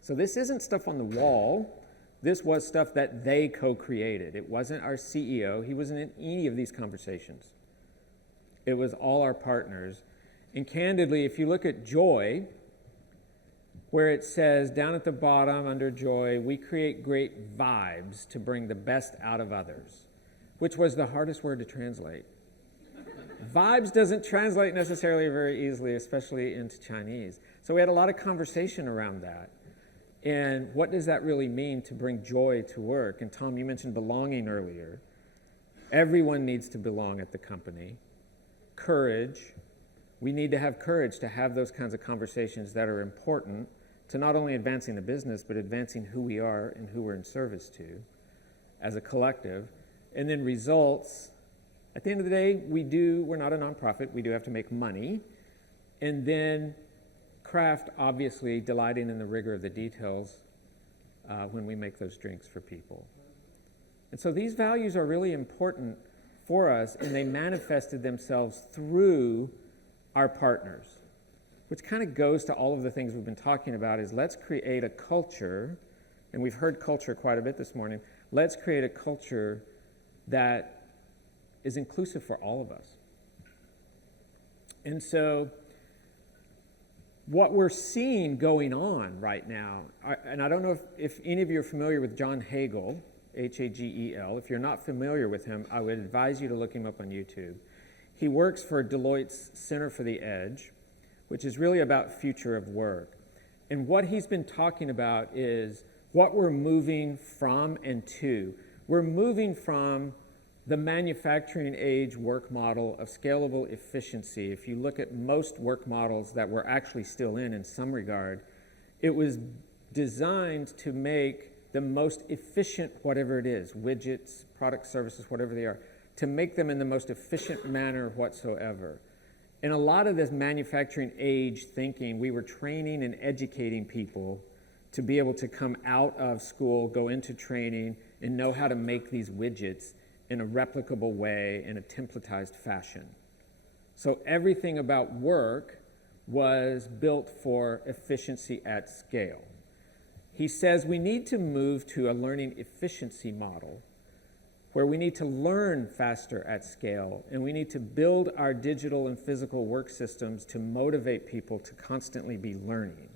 So this isn't stuff on the wall. This was stuff that they co-created. It wasn't our CEO. He wasn't in any of these conversations. It was all our partners. And candidly, if you look at joy, where it says down at the bottom under joy, we create great vibes to bring the best out of others, which was the hardest word to translate. Vibes doesn't translate necessarily very easily, especially into Chinese. So we had a lot of conversation around that. And what does that really mean to bring joy to work? And Tom, you mentioned belonging earlier. Everyone needs to belong at the company. Courage. We need to have courage to have those kinds of conversations that are important to not only advancing the business, but advancing who we are and who we're in service to as a collective. And then results. At the end of the day, we're not a nonprofit. We do have to make money. And then craft, obviously, delighting in the rigor of the details when we make those drinks for people. And so these values are really important for us, and they manifested themselves through our partners, which kind of goes to all of the things we've been talking about, is let's create a culture, and we've heard culture quite a bit this morning, let's create a culture that is inclusive for all of us. And so what we're seeing going on right now, and I don't know if any of you are familiar with John Hagel, Hagel. If you're not familiar with him, I would advise you to look him up on YouTube. He works for Deloitte's Center for the Edge, which is really about future of work. And what he's been talking about is what we're moving from and to. We're moving from the manufacturing age work model of scalable efficiency. If you look at most work models that we're actually still in some regard, it was designed to make the most efficient, whatever it is, widgets, products, services, whatever they are, to make them in the most efficient manner whatsoever. In a lot of this manufacturing age thinking, we were training and educating people to be able to come out of school, go into training, and know how to make these widgets in a replicable way, in a templatized fashion. So everything about work was built for efficiency at scale. He says we need to move to a learning efficiency model where we need to learn faster at scale, and we need to build our digital and physical work systems to motivate people to constantly be learning.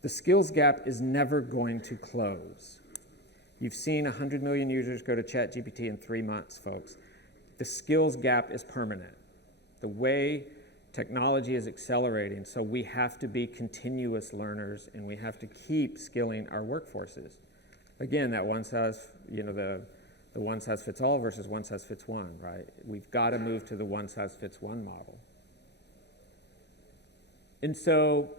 The skills gap is never going to close. You've seen 100 million users go to ChatGPT in 3 months, folks. The skills gap is permanent. The way technology is accelerating, so we have to be continuous learners, and we have to keep skilling our workforces. Again, that one size, the one size fits all versus one size fits one, right? We've got to move to the one size fits one model. And so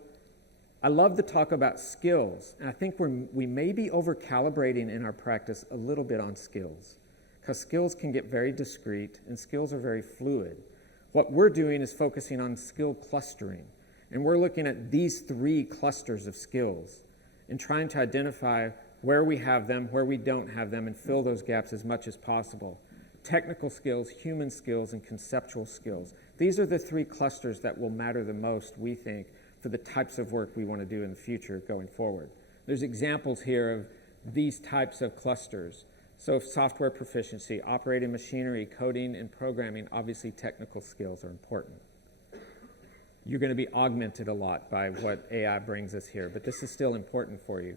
I love to talk about skills, and I think we may be over-calibrating in our practice a little bit on skills, because skills can get very discrete, and skills are very fluid. What we're doing is focusing on skill clustering, and we're looking at these 3 clusters of skills and trying to identify where we have them, where we don't have them, and fill those gaps as much as possible. Technical skills, human skills, and conceptual skills. These are the 3 clusters that will matter the most, we think, for the types of work we want to do in the future going forward. There's examples here of these types of clusters. So software proficiency, operating machinery, coding, and programming, obviously technical skills are important. You're going to be augmented a lot by what AI brings us here, but this is still important for you.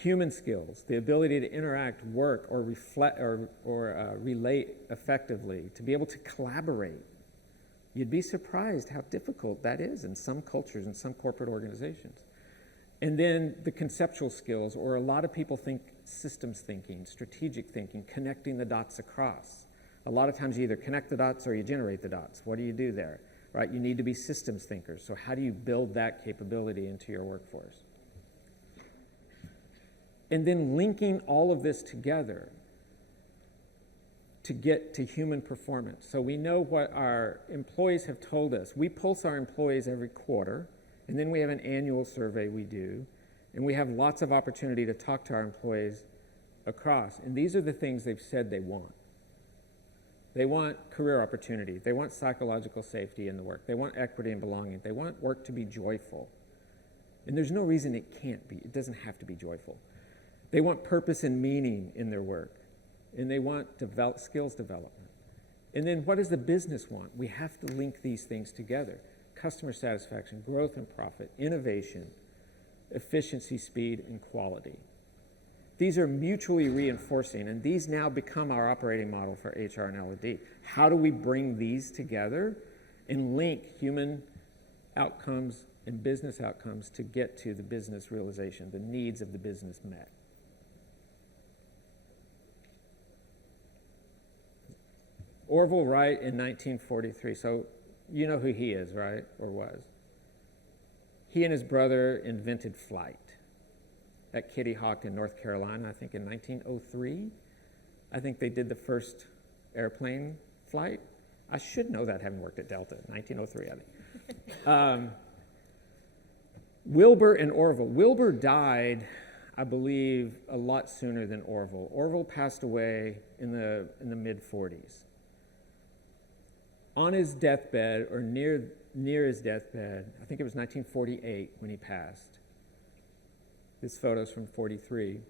Human skills, the ability to interact, work, or reflect, or relate effectively, to be able to collaborate. You'd be surprised how difficult that is in some cultures and some corporate organizations. And then the conceptual skills, or a lot of people think systems thinking, strategic thinking, connecting the dots across. A lot of times you either connect the dots or you generate the dots. What do you do there, right? You need to be systems thinkers. So how do you build that capability into your workforce? And then linking all of this together to get to human performance. So we know what our employees have told us. We pulse our employees every quarter, and then we have an annual survey we do, and we have lots of opportunity to talk to our employees across. And these are the things they've said they want. They want career opportunity. They want psychological safety in the work. They want equity and belonging. They want work to be joyful. And there's no reason it can't be. It doesn't have to be joyful. They want purpose and meaning in their work. And they want skills development. And then what does the business want? We have to link these things together. Customer satisfaction, growth and profit, innovation, efficiency, speed, and quality. These are mutually reinforcing, and these now become our operating model for HR and L&D. How do we bring these together and link human outcomes and business outcomes to get to the business realization, the needs of the business met? Orville Wright in 1943. So you know who he is, right? Or was. He and his brother invented flight at Kitty Hawk in North Carolina, I think in 1903. I think they did the first airplane flight. I should know that, having worked at Delta, 1903, I think. Wilbur and Orville. Wilbur died, I believe, a lot sooner than Orville. Orville passed away in the mid-40s. On his deathbed, or near his deathbed, I think it was 1948 when he passed. This photo's from 43.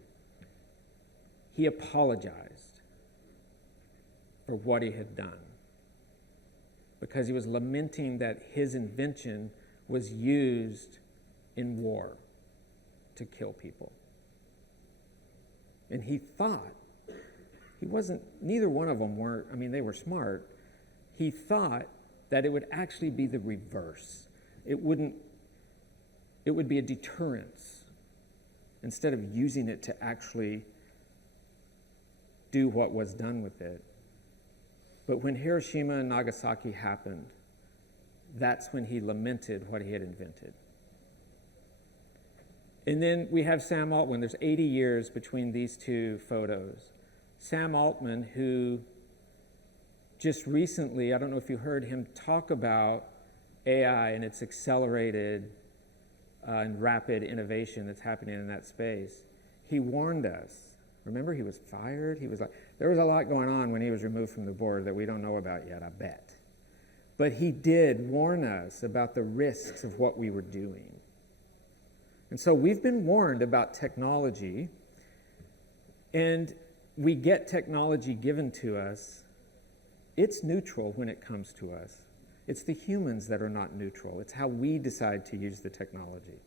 He apologized for what he had done because he was lamenting that his invention was used in war to kill people. And he thought, neither one of them were, they were smart. He thought that it would actually be the reverse. It would be a deterrence instead of using it to actually do what was done with it. But when Hiroshima and Nagasaki happened, that's when he lamented what he had invented. And then we have Sam Altman. There's 80 years between these 2 photos. Sam Altman, who just recently, I don't know if you heard him talk about AI and its accelerated and rapid innovation that's happening in that space, he warned us. Remember, he was fired. There was a lot going on when he was removed from the board that we don't know about yet, I bet. But he did warn us about the risks of what we were doing. And so we've been warned about technology, and we get technology given to us. It's neutral when it comes to us. It's the humans that are not neutral. It's how we decide to use the technology.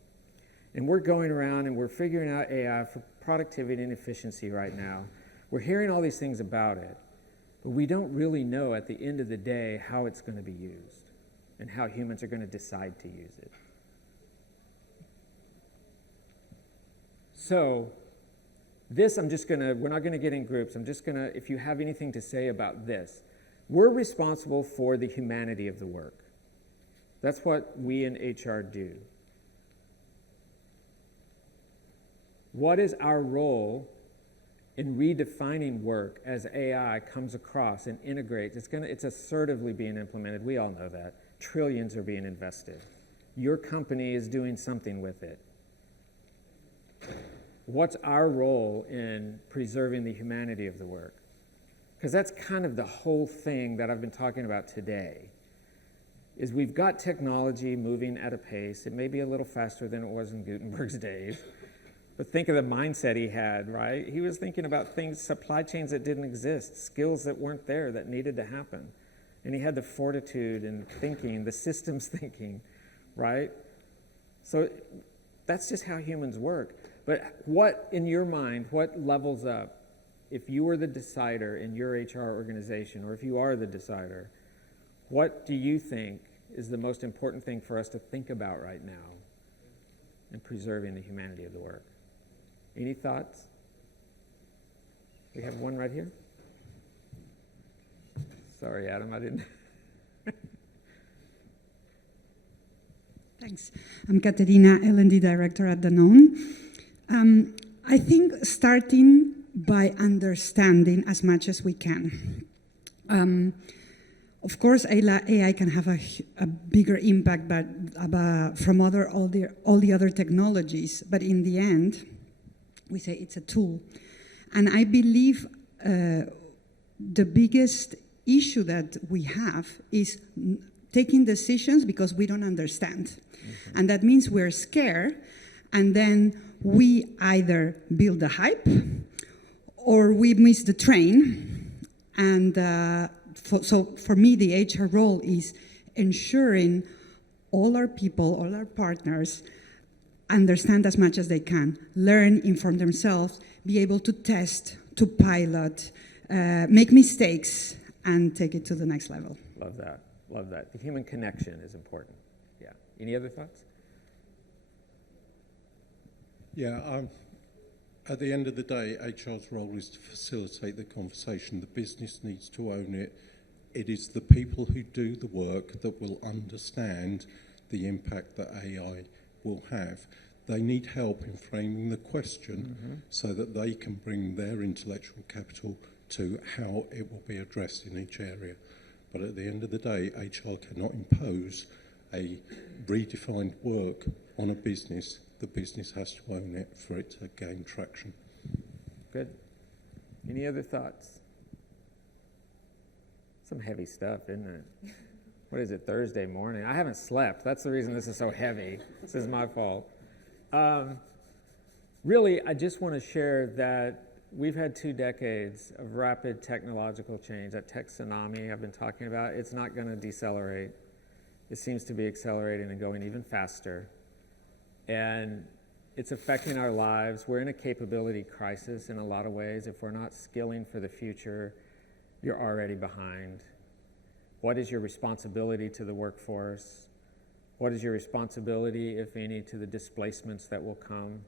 And we're going around and we're figuring out AI for productivity and efficiency right now. We're hearing all these things about it, but we don't really know at the end of the day how it's going to be used and how humans are going to decide to use it. So this, we're not going to get in groups. If you have anything to say about this, we're responsible for the humanity of the work. That's what we in HR do. What is our role in redefining work as AI comes across and integrates? It's assertively being implemented. We all know that. Trillions are being invested. Your company is doing something with it. What's our role in preserving the humanity of the work? Because that's kind of the whole thing that I've been talking about today, is we've got technology moving at a pace. It may be a little faster than it was in Gutenberg's days, but think of the mindset he had, right? He was thinking about things, supply chains that didn't exist, skills that weren't there that needed to happen. And he had the fortitude and thinking, the systems thinking, right? So that's just how humans work. But what, in your mind, what levels up? If you were the decider in your HR organization, or if you are the decider, what do you think is the most important thing for us to think about right now in preserving the humanity of the work? Any thoughts? We have one right here. Sorry, Adam, I didn't. Thanks. I'm Caterina, L&D Director at Danone. I think starting by understanding as much as we can. Of course, AI can have a bigger impact from all the other technologies, but in the end, we say it's a tool. And I believe the biggest issue that we have is taking decisions because we don't understand. Mm-hmm. And that means we're scared, and then we either build a hype or we miss the train. And so for me, the HR role is ensuring all our people, all our partners, understand as much as they can, learn, inform themselves, be able to test, to pilot, make mistakes, and take it to the next level. Love that. Love that. The human connection is important. Yeah. Any other thoughts? Yeah. At the end of the day, HR's role is to facilitate the conversation. The business needs to own it. It is the people who do the work that will understand the impact that AI will have. They need help in framing the question so that they can bring their intellectual capital to how it will be addressed in each area. But at the end of the day, HR cannot impose a redefined work on a business. The business has to own it for it to gain traction. Good. Any other thoughts? Some heavy stuff, isn't it? What is it, Thursday morning? I haven't slept. That's the reason this is so heavy. This is my fault. Really, I just want to share that we've had 2 decades of rapid technological change. That tech tsunami I've been talking about, it's not going to decelerate. It seems to be accelerating and going even faster. And it's affecting our lives. We're in a capability crisis in a lot of ways. If we're not skilling for the future, you're already behind. What is your responsibility to the workforce? What is your responsibility, if any, to the displacements that will come,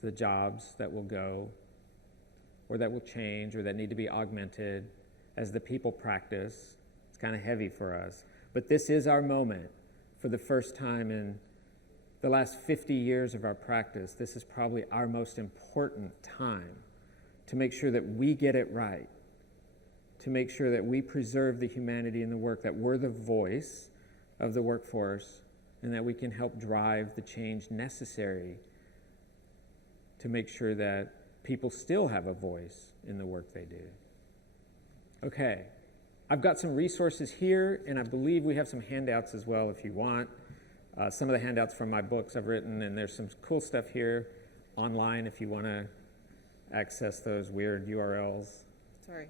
to the jobs that will go, or that will change, or that need to be augmented as the people practice? It's kind of heavy for us. But this is our moment. For the first time in the last 50 years of our practice, this is probably our most important time to make sure that we get it right, to make sure that we preserve the humanity in the work, that we're the voice of the workforce, and that we can help drive the change necessary to make sure that people still have a voice in the work they do. Okay, I've got some resources here, and I believe we have some handouts as well if you want. Some of the handouts from my books I've written, and there's some cool stuff here online if you want to access those weird URLs. Sorry.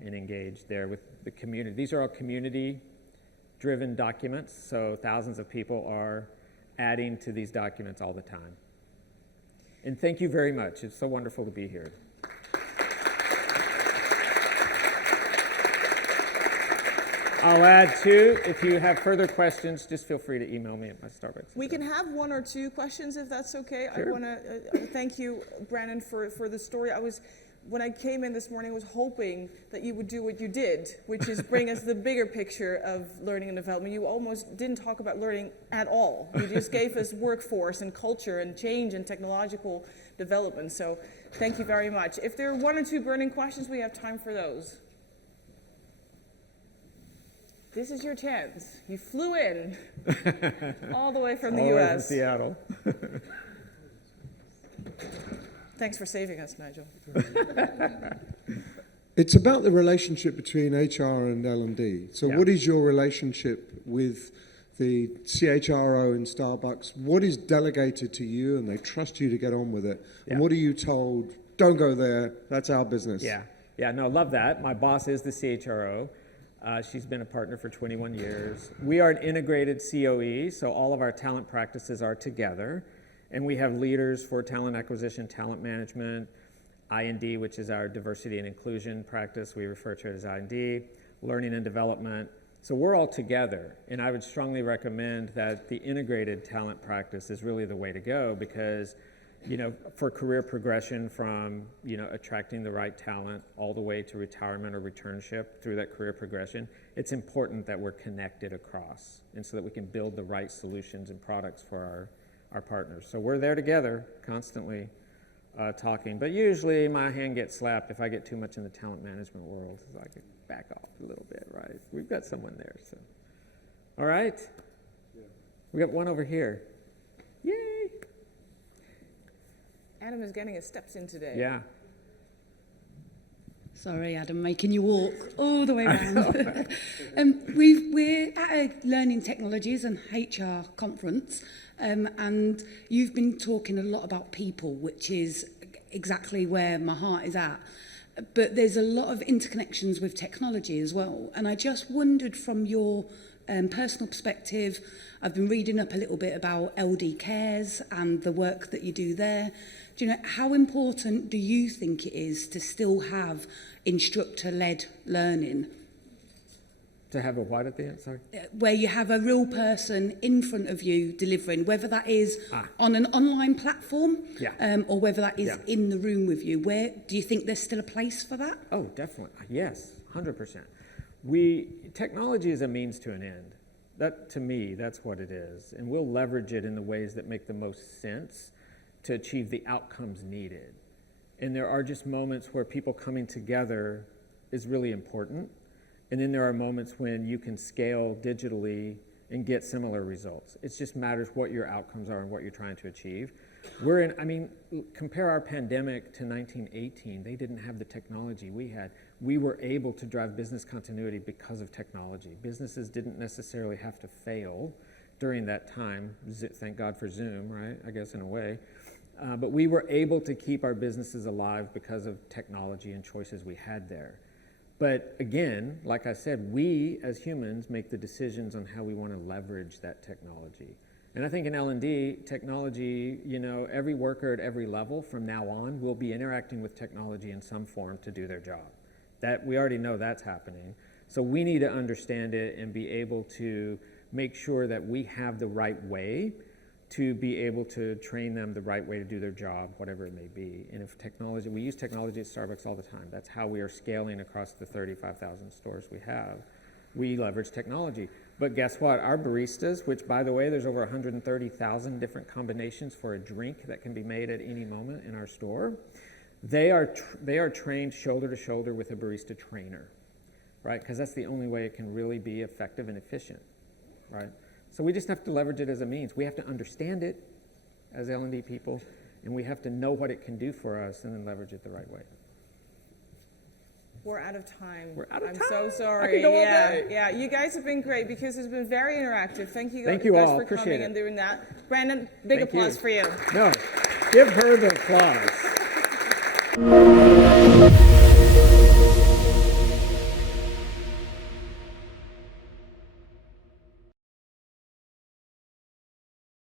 And engage there with the community. These are all community-driven documents, so thousands of people are adding to these documents all the time. And thank you very much. It's so wonderful to be here. I'll add too, if you have further questions, just feel free to email me at my Starbucks. We can have one or two questions if that's okay. Sure. I want to thank you, Brandon, for the story. When I came in this morning, I was hoping that you would do what you did, which is bring us the bigger picture of learning and development. You almost didn't talk about learning at all. You just gave us workforce and culture and change and technological development. So thank you very much. If there are one or two burning questions, we have time for those. This is your chance. You flew in all the way from the U.S. From Seattle. Thanks for saving us, Nigel. It's about the relationship between HR and L&D. So what is your relationship with the CHRO in Starbucks? What is delegated to you and they trust you to get on with it? And what are you told, don't go there, that's our business? Yeah, no, love that. My boss is the CHRO. She's been a partner for 21 years. We are an integrated COE, so all of our talent practices are together. And we have leaders for talent acquisition, talent management, I&D, which is our diversity and inclusion practice. We refer to it as I&D, learning and development. So we're all together. And I would strongly recommend that the integrated talent practice is really the way to go because, for career progression from, attracting the right talent all the way to retirement or returnship through that career progression, it's important that we're connected across and so that we can build the right solutions and products for our partners. So we're there together, constantly talking. But usually my hand gets slapped if I get too much in the talent management world. So I could back off a little bit, right? We've got someone there. So, all right. Yeah. We got one over here. Yay! Adam is getting his steps in today. Yeah. Sorry, Adam, making you walk all the way around. We're at a Learning Technologies and HR conference, and you've been talking a lot about people, which is exactly where my heart is at. But there's a lot of interconnections with technology as well. And I just wondered from your personal perspective, I've been reading up a little bit about LD Cares and the work that you do there. Do you know, how important do you think it is to still have instructor-led learning? To have a what at the end, sorry? Where you have a real person in front of you delivering, whether that is on an online platform or whether that is in the room with you. Where do you think there's still a place for that? Oh, definitely. Yes, 100%. Technology is a means to an end. That, to me, that's what it is. And we'll leverage it in the ways that make the most sense to achieve the outcomes needed. And there are just moments where people coming together is really important. And then there are moments when you can scale digitally and get similar results. It just matters what your outcomes are and what you're trying to achieve. Compare our pandemic to 1918. They didn't have the technology we had. We were able to drive business continuity because of technology. Businesses didn't necessarily have to fail during that time. Thank God for Zoom, right? I guess in a way. But we were able to keep our businesses alive because of technology and choices we had there. But again, like I said, we as humans make the decisions on how we want to leverage that technology. And I think in L&D, technology, every worker at every level from now on will be interacting with technology in some form to do their job. That we already know that's happening. So we need to understand it and be able to make sure that we have the right way to be able to train them the right way to do their job, whatever it may be. And if technology, we use technology at Starbucks all the time. That's how we are scaling across the 35,000 stores we have. We leverage technology. But guess what? Our baristas, which by the way, there's over 130,000 different combinations for a drink that can be made at any moment in our store, they are trained shoulder to shoulder with a barista trainer, right? Because that's the only way it can really be effective and efficient. right? So we just have to leverage it as a means. We have to understand it as L&D people, and we have to know what it can do for us and then leverage it the right way. We're out of time. We're out of I'm time. so sorry. I could go all yeah, day. yeah. You guys have been great because it's been very interactive. Thank you, Thank you guys all. for Appreciate coming it. and doing that. Brandon, big Thank applause you. for you. No, give her the applause.